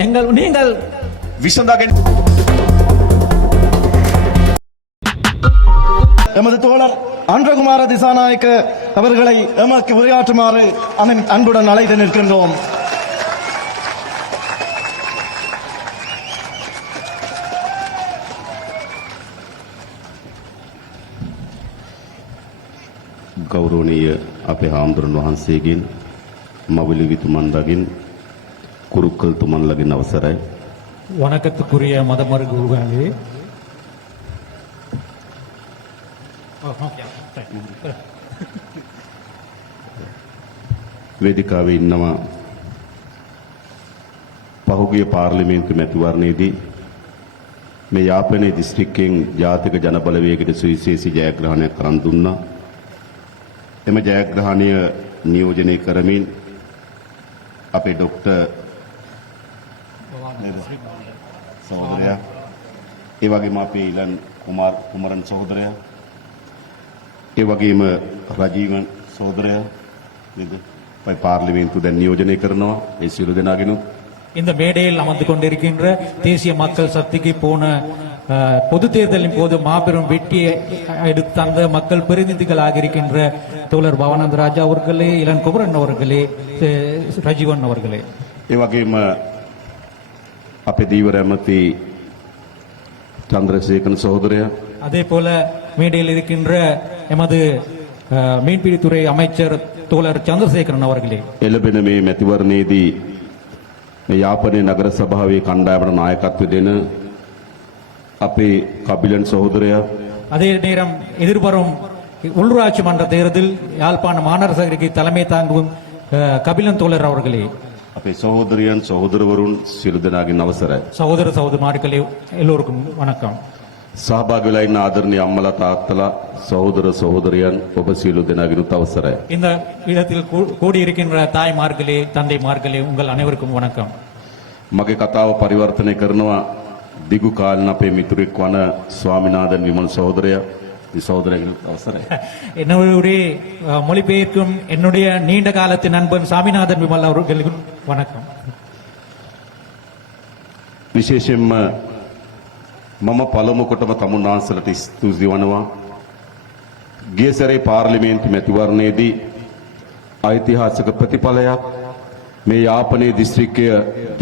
நீங்கள் விசந்தாகன் எமது தோழர் அன்றகுமார திசாநாயக்க அவர்களை எமக்கு உரையாற்றுமாறு அன்புடன் அழைத்து நிற்கின்றோம். ගෞරවනීය අපේ හාමුදුරන් වහන්සේගෙන් මවිලි විතුමන්ලගෙන් කුරුක්කල් තුමන්ලගෙන් අවසරයි. வணக்கத்துக்குரிய மதமறு குருகளே, වේදිකාවේ ඉන්නවා පහුගිය පාර්ලිමේන්තු මැතිවරණයේදී මේ යාපනයේ දිස්ත්‍රික්කයෙන් ජාතික ජනබලවේගයට සුවිශේෂී ජයග්‍රහණයක් කරන් දුන්නා. එම ජයග්‍රහණය නියෝජනය කරමින් අපේ ડોක්ටර් සහෝදරයා, ඒ වගේම අපේ ඊලන් කුමරන් සහෝදරයා, ඒ වගේම රජීවන් සහෝදරයා නේද පයි පාර්ලිමේන්තු දැන් නියෝජනය කරනවා. ඒ සියලු දෙනාගෙනුත් இந்த மேடையில் அமர்ந்து கொண்டிருக்கின்ற தேசிய மக்கள் சக்திக்கு போன பொது தேர்தலின் போது மாபெரும் வெற்றியை எடுத்து தந்த மக்கள் பிரதிநிதிகளாக இருக்கின்ற தோழர் பவானந்த ராஜா அவர்களே, இளன் குமரன் அவர்களே, ரஜீவன் அவர்களே, ඒ වගේම අපේ දීවර ඇමති චන්ද්‍රසේකරන් සහෝදරයා, அதே போல மேடையில் இருக்கின்ற எமது மீன்பிடித்துறை அமைச்சர் தோழர் சந்திரசேகரன் அவர்களே, එළබෙන මේ මැතිවරණයේදී මේ යාපනයේ නගර සභාවේ කණ්ඩායමට නායකත්වය දෙන අපේ කබිලන් සහෝදරයා, அதே நேரம் எதிர்வரும் உள்ளூராட்சி மன்ற தேர்தல் யாழ்ப்பாண மாநகரசபைக்கு தலைமை தாங்கும் கபிலன் தோழர் அவர்களே, අපේ සහෝදරයන් සහෝදරවරුන් සියලු දෙනාගෙන් අවසරයි. சகோதர சகோதரிமார்களே, எல்லோருக்கும் வணக்கம். සහභාගී වෙලා ඉන්න ආදරණීය අම්මලා තාත්තලා සහෝදර සහෝදරයන් ඔබ සියලු දෙනාගෙනුත් අවසරයි. இந்த இடத்தில் கூடியிருக்கின்ற தாய்மார்களே, தந்தைமார்களே, உங்கள் அனைவருக்கும் வணக்கம். මගේ කතාව පරිවර්තනය කරනවා දිගු කාලන අපේ මිතුරෙක් වන ස්වාමිනාදන් විමල් සහෝදරයා. මේ සහෝදරයාගෙනුත් අවසරයි. என்னுடைய மொழிபெயர்க்கும் என்னுடைய நீண்ட காலத்து நண்பன் சாமிநாதன் விமல் அவர்களுக்கும் வணக்கம். විශේෂයෙන්ම මම පළමු කොටම තමුන්නාන්සලට ස්තුති වනවා. ගිය සැරේ පාර්ලිමේන්තු මැතිවරණයේදී ඓතිහාසික ප්‍රතිඵලයක් මේ යාපනයේ දිස්ත්‍රික්කය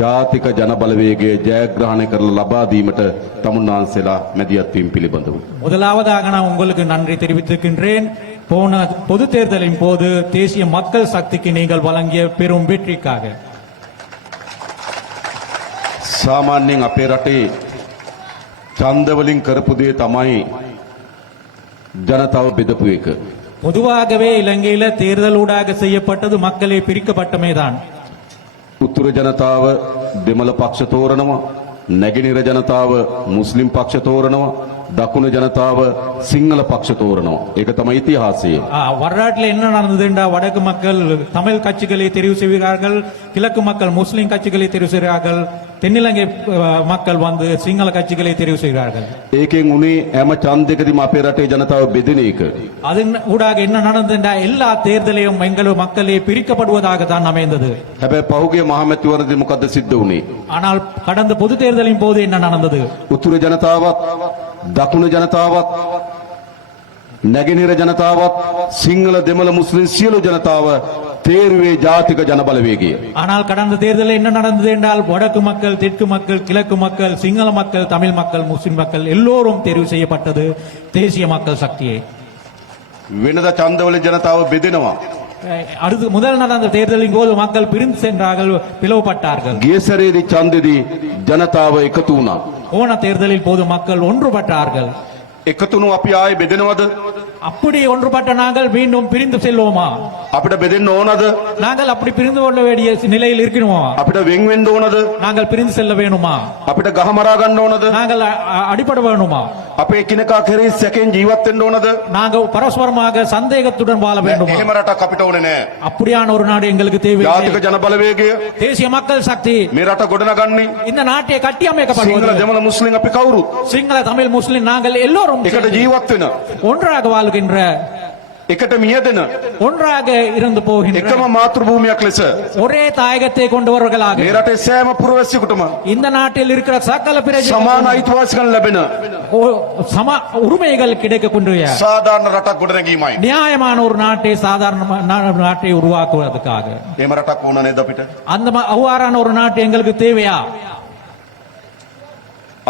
ජාතික ජනබලවේගයේ ජයග්‍රහණය කරලා ලබා දීමට තමුන්නාන්සලා මැදිහත් වීම පිළිබඳව முதலாவதாக நான் உங்களுக்கு நன்றி தெரிவித்துக்கின்றேன். போன பொது தேர்தலின் போது தேசிய மக்கள் சக்திக்கு நீங்கள் வழங்கிய பெரும் வெற்றிக்காக. සාමාන්‍යයෙන් අපේ රටේ ඡන්ද වලින් කරපු දේ තමයි ජනතාව බෙදපු එක. பொதுவாகவே இலங்கையில தேர்தலூடாக செய்யப்பட்டது மக்களை பிரிக்கப்பட்டமேதான். උතුර ජනතාව දෙමළ පක්ෂ තෝරනවා, නැගෙනහිර ජනතාව මුස්ලිම් පක්ෂ තෝරනවා, දකුණු ජනතාව සිංහල පක්ෂ තෝරනවා. ඒක තමයි ඉතිහාසය. வரலாற்றில் என்ன நடந்ததுண்டா, வடக்கு மக்கள் தமிழ் கட்சிகளை தெரிவு செய்கிறார்கள், கிழக்கு மக்கள் முஸ்லிம் கட்சிகளை தெரிவு செய்கிறார்கள், தென்னிலங்கை மக்கள் வந்து சிங்கள கட்சிகளை தெரிவு செய்கிறார்கள். ඒකෙන් උනේ හැම ඡන්දයකදීම අපේ රටේ ජනතාව බෙදෙන එක. அதன் ஊடாக என்ன நடந்ததுண்டா, எல்லா தேர்தலையும் எங்கள் மக்களே பிரிக்கப்படுவதாக தான் அமைந்தது. හැබැයි පහුගිය මහමැතිවරණදී මොකද්ද සිද්ධ වුනේ? ஆனால் கடந்த பொது தேர்தலின் போது என்ன நடந்தது? උතුර ජනතාවත් දකුණු ජනතාවත් නැගෙනහිර ජනතාවත් සිංහල දෙමළ මුස්ලිම් සියලු ජනතාව தேர்வே ஜாதிக ஜனபலவேகிய. ஆனால் கடந்த தேர்தலில் என்ன நடந்தது என்றால், வடக்கு மக்கள், தெற்கு மக்கள், கிழக்கு மக்கள், சிங்கள மக்கள், தமிழ் மக்கள், முஸ்லிம் மக்கள் எல்லோரும் தேர்வு செய்யப்பட்டது தேசிய மக்கள் சக்தியை. වෙනද ඡන්දවල ජනතාව බෙදෙනවා. அடுத்து முதல் நடந்த தேர்தலின் போது மக்கள் பிரிந்து சென்றார்கள், பிளவுபட்டார்கள். ගිය සැරේදී ඡන්දෙදී ජනතාව එකතු වුණා. போன தேர்தலின் போது மக்கள் ஒன்றுபட்டார்கள். එකතුණු අපි ආයේ බෙදෙනවද? அப்படி ஒன்றுபட்ட நாங்கள் மீண்டும் பிரிந்து செல்வோமா? අපිට බෙදෙන්න ඕනද? நாங்கள் அப்படி பிரிந்து கொள்ள வேண்டிய நிலையில் இருக்கணுமா? අපිට වෙන් වෙන්න ඕනද? நாங்கள் பிரிந்து செல்ல வேணுமா? අපිට ගහමරා ගන්න ඕනද? நாங்கள் அடிபட வேணுமா? අපේ එකිනෙකා කෙරෙහි සැකෙන් ජීවත් වෙන්න ඕනද? நாங்கள் பரஸ்பரமாக சந்தேகத்துடன் வாழ வேண்டுமா? එහෙම රටක් අපිට ඕනේ නෑ. அப்படியான ஒரு நாடு எங்களுக்கு தேவை. ජාතික ජනබලවේගය தேசிய மக்கள் சக்தி මේ රට ගොඩනගන්නේ இந்த நாட்டை கட்டி සිංහල அமைக்கப்படுவது. දෙමළ මුස්ලිම් අපි කවුරුත් சிங்கள தமிழ் முஸ்லிம் நாங்கள் எல்லோரும் එකට ජීවත් වෙන ஒன்றாக வாழ்கின்ற එකට මියදෙන ஒன்றாக இருந்து போகின்ற එකම මාතෘ භූමියක් ලෙස ஒரே தாயகத்தை கொண்டவர்களாக මේ රටේ සෑම පුරවැසියෙකුටම இந்த நாட்டில் இருக்கிற சகல பிரஜைகளுக்கும் සමාන අයිතිවාසිකම් ලැබෙන சம உரிமைகள் கிடைக்கக்கூடிய සාධාරණ රටක් ගොඩනැගීමයි. நியாயமான ஒரு நாட்டை சாதாரண நாட்டை உருவாக்குவதற்காக එහෙම රටක් ඕන නේද අපිට? அந்த அவ்வாறான ஒரு நாட்டு எங்களுக்கு தேவையா?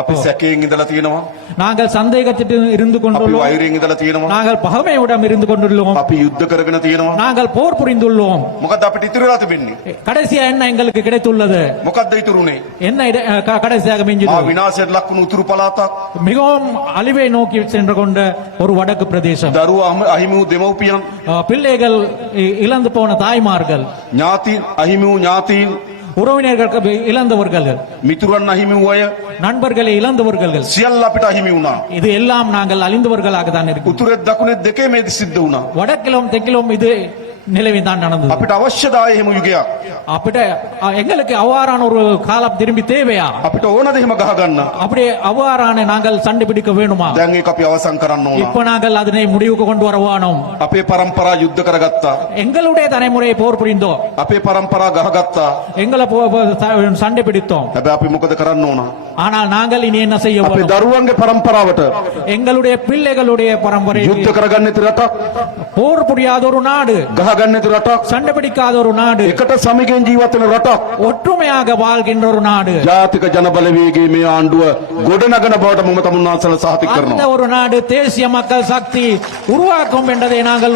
අපි සැකයෙන් ඉඳලා තියෙනවා. நாங்கள் சந்தேகத்திட்டு இருந்து අපි கொண்டுள்ளோம். වෛරයෙන් ඉඳලා තියෙනවා. நாங்கள் பகைமையுடன் இருந்து கொண்டுள்ளோம். අපි යුද්ධ කරගෙන තියෙනවා. நாங்கள் போர் புரிந்துள்ளோம். මොකද අපිට ඉතුරු වෙලා තිබෙන්නේ? கடைசியா என்ன எங்களுக்கு கிடைத்துள்ளது? මොකද්ද ඉතුරුනේ? என்ன கடைசியாக ආ மிஞ்சது? විනාශයට ලක් වුණු උතුරු පළාතක්. மிகவும் அழிவை நோக்கி சென்று கொண்ட ஒரு வடக்கு பிரதேசம். දරුවා අහිමි වූ දෙමව්පියන්, பிள்ளைகள் இழந்து போன தாய்மார்கள், ඥාතීන් අහිමි වූ ඥාතීන්, உறவினர்கள் இழந்தவர்கள், මිතුරන් අහිමි වූ අය நண்பர்களை இழந்தவர்கள், සියල්ල අපිට අහිමි වුණා. இது எல்லாம் நாங்கள் அழிந்தவர்களாக தான் இருக்கிறோம். උතුරෙත් දකුණෙත් දෙකේ මේ සිද්ධ වුණා. வடக்கிலும் தெற்கிலும் இது நிலவிதான் நடந்தது. අපිට අවශ්‍යද ආයේ එහෙම යුගයක්? අපිට எங்களுக்கு அவ்வாறான ஒரு காலம் திரும்பி தேவையா? අපිට ඕනද එහෙම ගහගන්න? அப்படி அவ்வாறான நாங்கள் சண்டை பிடிக்க வேணுமா? දැන් ඒක අපි අවසන් කරන්න ඕන. இப்ப நாங்கள் அதனை முடிவுக்கு கொண்டு வரவானோம். අපේ පරම්පරා යුද්ධ කරගත්තා. எங்களுடைய தலைமுறையை போர் புரிந்தோம். අපේ පරම්පරා ගහගත්තා. எங்களை சண்டை பிடித்தோம். හැබැයි අපි මොකද කරන්න ඕන? ஆனால் நாங்கள் இனி என்ன செய்ய අපේ வேண்டும்? දරුවන්ගේ පරම්පරාවට எங்களுடைய பிள்ளைகளுடைய பரம்பரை යුද්ධ කරගන්න නැති රටක්, போர் புரியாத ஒரு நாடு, ගහගන්න නැති රටක්, சண்டை பிடிக்காத ஒரு நாடு, එකට සමගින් ජීවත් වෙන රටක්, ஒற்றுமையாக வாழ்கின்ற ஒரு நாடு, ජාතික ජනබලවේගයේ මේ ආණ්ඩුව ගොඩනගන බවට මම තමුන්නාන්සලා සහතික அந்த කරනවා. ஒரு நாடு தேசிய மக்கள் சக்தி உருவாக்கும் என்பதை நாங்கள்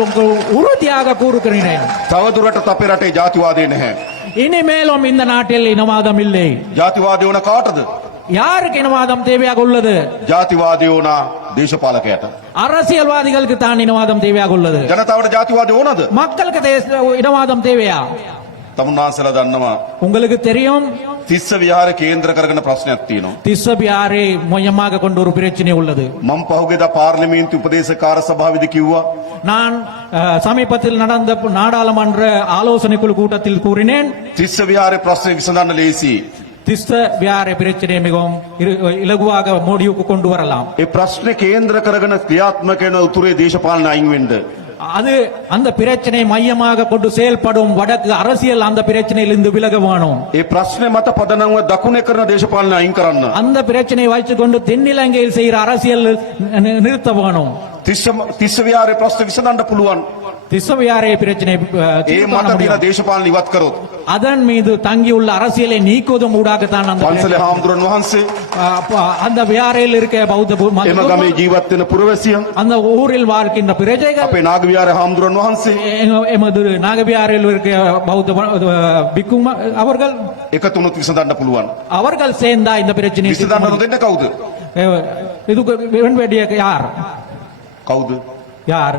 உறுதியாக கூறுகிறேன். තවදුරටත් අපේ රටේ ජාතිවාදය නැහැ. இனிமேலும் இந்த நாட்டில் இனவாதம் இல்லை. ජාතිවාදය වුණ කාටද? யாருக்கு இனவாதம் தேவையாக உள்ளது? ජාතිවාදය වුණ දේශපාලකයට. அரசியல்வாதிகளுக்கு தான் இனவாதம் தேவையாக உள்ளது. ජනතාවට ජාතිවාදය ඕනද? மக்களுக்கு இனவாதம் தேவையா? තමුන්නාන්සලා දන්නවා உங்களுக்கு தெரியும், තිස්ස විහාර කේන්ද්‍ර කරගෙන ප්‍රශ්නයක් තියෙනවා. திஸ்வபியாரை மையமாக கொண்டு ஒரு பிரச்சனை உள்ளது. මම පහුගියදා පාර්ලිමේන්තු උපදේශකාර සභාවේදී කිව්වා நான் சமீபத்தில் நடந்த நாடாளுமன்ற ஆலோசனை குழு கூட்டத்தில் கூறினேன், තිස්ස විහාරේ ප්‍රශ්නේ විසඳන්න ලේසි. திஸ்வ வியாரை பிரச்சனை மிகவும் இலகுவாக முடிவுக்கு கொண்டு வரலாம். ඒ ප්‍රශ්නේ කේන්ද්‍ර කරගෙන ක්‍රියාත්මක වෙන උතුරේ දේශපාලන අයින් වෙන්න. அது அந்த பிரச்சனை மையமாக கொண்டு செயல்படும் வடக்கு அரசியல் அந்த பிரச்சனையிலிருந்து விலக வேணும். ඒ ප්‍රශ්නේ මත පදනම්ව දකුණේ කරන දේශපාලන අයින් කරන්න. அந்த பிரச்சனையை வைத்துக் கொண்டு தென்னிலங்கையில் செய்கிற அரசியல் நிறுத்த வேணும். තිස්ස විහාරේ ප්‍රශ්න විසඳන්න පුළුවන්. திஸ்வவியாரை பிரச்சனை ඒ தீர்வு காண මත තියෙන முடியும். දේශපාලන ඉවත් කරොත් அதன் மீது தங்கியுள்ள அரசியலை நீக்குவதும் ஊடாகத்தான் அந்த පන්සලේ හාමුදුරන් වහන්සේ அந்த வியாரையில் இருக்க பௌத்த එම ගමේ ජීවත් වෙන පුරවැසියන් அந்த ஊரில் வாழ்கின்ற பிரஜைகள், අපේ නාග විහාරේ හාමුදුරන් වහන්සේ எமது நாகவியாரில் இருக்க பௌத்த பிக்கும் அவர்கள் එකතුණුත් විසඳන්න පුළුවන්. அவர்கள் சேர்ந்தா இந்த பிரச்சனை විසඳන්න නොදෙන්න කවුද? இதுக்கு வேண்டிய யார்? කවුද? யார்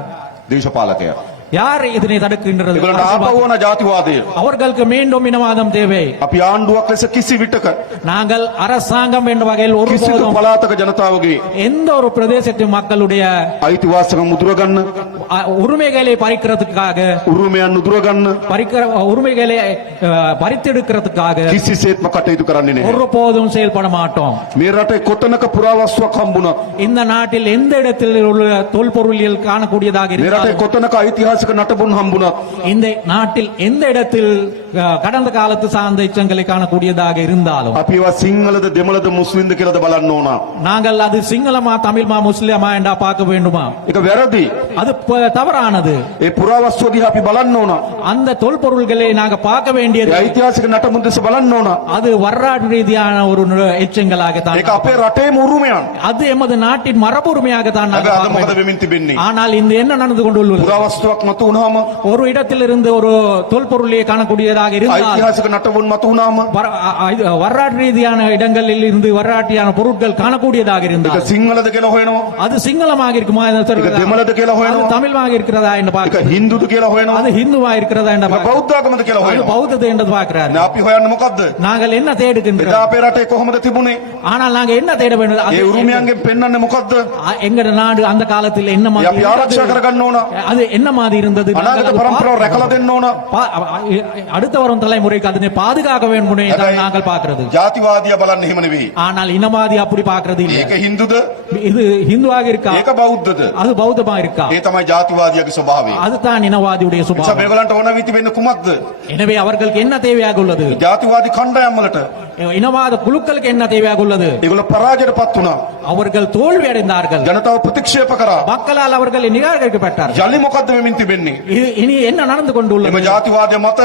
දේශපාලකයා. யார் இதனை தடுக்கின்றது? ඒගොල්ලන්ට ආපහු වන ජාතිවාදය. அவர்களுக்கு மீண்டும் இனவாதம் தேவை. අපි ආණ්ඩුවක් ලෙස කිසි විටක நாங்கள் அரசாங்கம் என்ற வகையில் කිසිදු ஒருபோதும் පළාතක ජනතාවගේ எந்த ஒரு பிரதேசத்து மக்களுடைய අයිතිවාසිකම් උදුරගන්න, உரிமைகளை பறிக்கிறதுக்காக උරුමයන් උදුරගන්න உரிமைகளை பறித்தெடுக்கிறதுக்காக කිසිසේත්ම කටයුතු කරන්නේ නැහැ. ஒருபோதும் செயல்பட மாட்டோம். මේ රටේ කොතනක පුරාවස්තුවක් හම්බුණත්, இந்த நாட்டில் எந்த இடத்தில் உள்ள தொல்பொருளியல் காணக்கூடியதாக මේ රටේ இருந்தாலும், කොතනක ஐතිஹාසික නටබුන් හම්බුණත්, இந்த நாட்டில் எந்த இடத்தில் கடந்த காலத்து சார்ந்த எச்சங்களை காணக்கூடியதாக இருந்தாலும், අපි ඒවා සිංහලද දෙමළද මුස්ලිම්ද කියලාද බලන්න ඕන. நாங்கள் அது சிங்களமா தமிழ்மா முஸ்லிமா என்றா பார்க்க வேண்டுமா? ඒක වැරදි. அது தவறானது. ඒ පුරාවස්තුව දිහා අපි බලන්න ඕන. அந்த தொல்பொருள்களை நாங்க பார்க்க ඒ வேண்டியது ஐතිහාසික නටබුන් දෙස බලන්න ඕන. அது வரலாற்று ரீதியான ஒரு எச்சங்களாகத்தான், ඒක අපේ රටේම උරුමයන්. அது எமது நாட்டின் மரபுரிமையாகத்தான் நாங்கள் හැබැයි අද பார்க்க මොකද வேண்டும். වෙමින් තිබෙන්නේ? ஆனால் இந்த என்ன நடந்து கொண்டுள்ளது? පුරාවස්තුවක් මත වුණාම, ஒரு இடத்திலிருந்து ஒரு தொல்பொருளை காணக்கூடியதாக இருந்தால், ஐතිஹාසික නටබුන් මත වුණාම வரலாற்று ரீதியான இடங்களில் இருந்து வரலாற்றியான பொருட்கள் காணக்கூடியதாக ඒක இருந்தால், සිංහලද කියලා හොයනවා. அது சிங்களமாக இருக்குமா, ඒක දෙමළද කියලා அது හොයනවා. தமிழ்மாக இருக்கிறதா என்று ඒක பார்க்க, හින්දුද කියලා හොයනවා. அது ஹிந்துவா இருக்கிறதா என்று ඒක பார்க்க, බෞද්ධාගමද කියලා அது හොයනවා. பௌத்தது என்று பார்க்கிறார். දැන් අපි හොයන්නේ මොකද්ද? நாங்கள் என்ன එදා தேடுகின்றோம்? අපේ රටේ කොහොමද තිබුණේ? ஆனால் நாங்க என்ன தேட வேண்டும்? ඒ උරුමයන්ගෙන් පෙන්වන්නේ මොකද්ද? எங்கட நாடு அந்த காலத்தில் என்ன ඒ අපි மாதிரி ආරක්ෂා இருந்தது? කරගන්න ඕන. அது என்ன மாதிரி இருந்தது. අනාගත පරම්පරාව රැකලා දෙන්න ඕන. அடுத்த வரும் தலைமுறைக்கு அதனை பாதுகாக்க வேண்டும் தான் நாங்கள் பார்க்கிறது. ජාතිවාදියා බලන්න එහෙම නෙවෙයි. ஆனால் இனவாதி அப்படி பார்க்கிறது இல்லை. ඒක හින්දුද? இது ஹிந்துவாக இருக்கா, ඒක බෞද්ධද? அது பௌத்தமா இருக்கா, ඒ තමයි ජාතිවාදියාගේ ස්වභාවය. அதுதான் இனவாதியுடைய නිසා சுபாவம். මේගොල්ලන්ට ඕන වී තිබෙන්නේ කුමක්ද? எனவே அவர்களுக்கு என்ன தேவையாக உள்ளது? ජාතිවාදී කණ්ඩායම් වලට இனவாத குழுக்களுக்கு என்ன தேவையாக உள்ளது? ඒගොල්ලෝ පරාජයටපත් වුණා. அவர்கள் தோல்வி அடைந்தார்கள். ජනතාව ප්‍රතික්ෂේප කරා. மக்களால் அவர்கள் நிராகரிக்கப்பட்டார். යලි මොකද්ද වෙමින් තිබෙන්නේ? இனி என்ன நடந்து கொண்டுள்ளது? එම ජාතිවාදය මත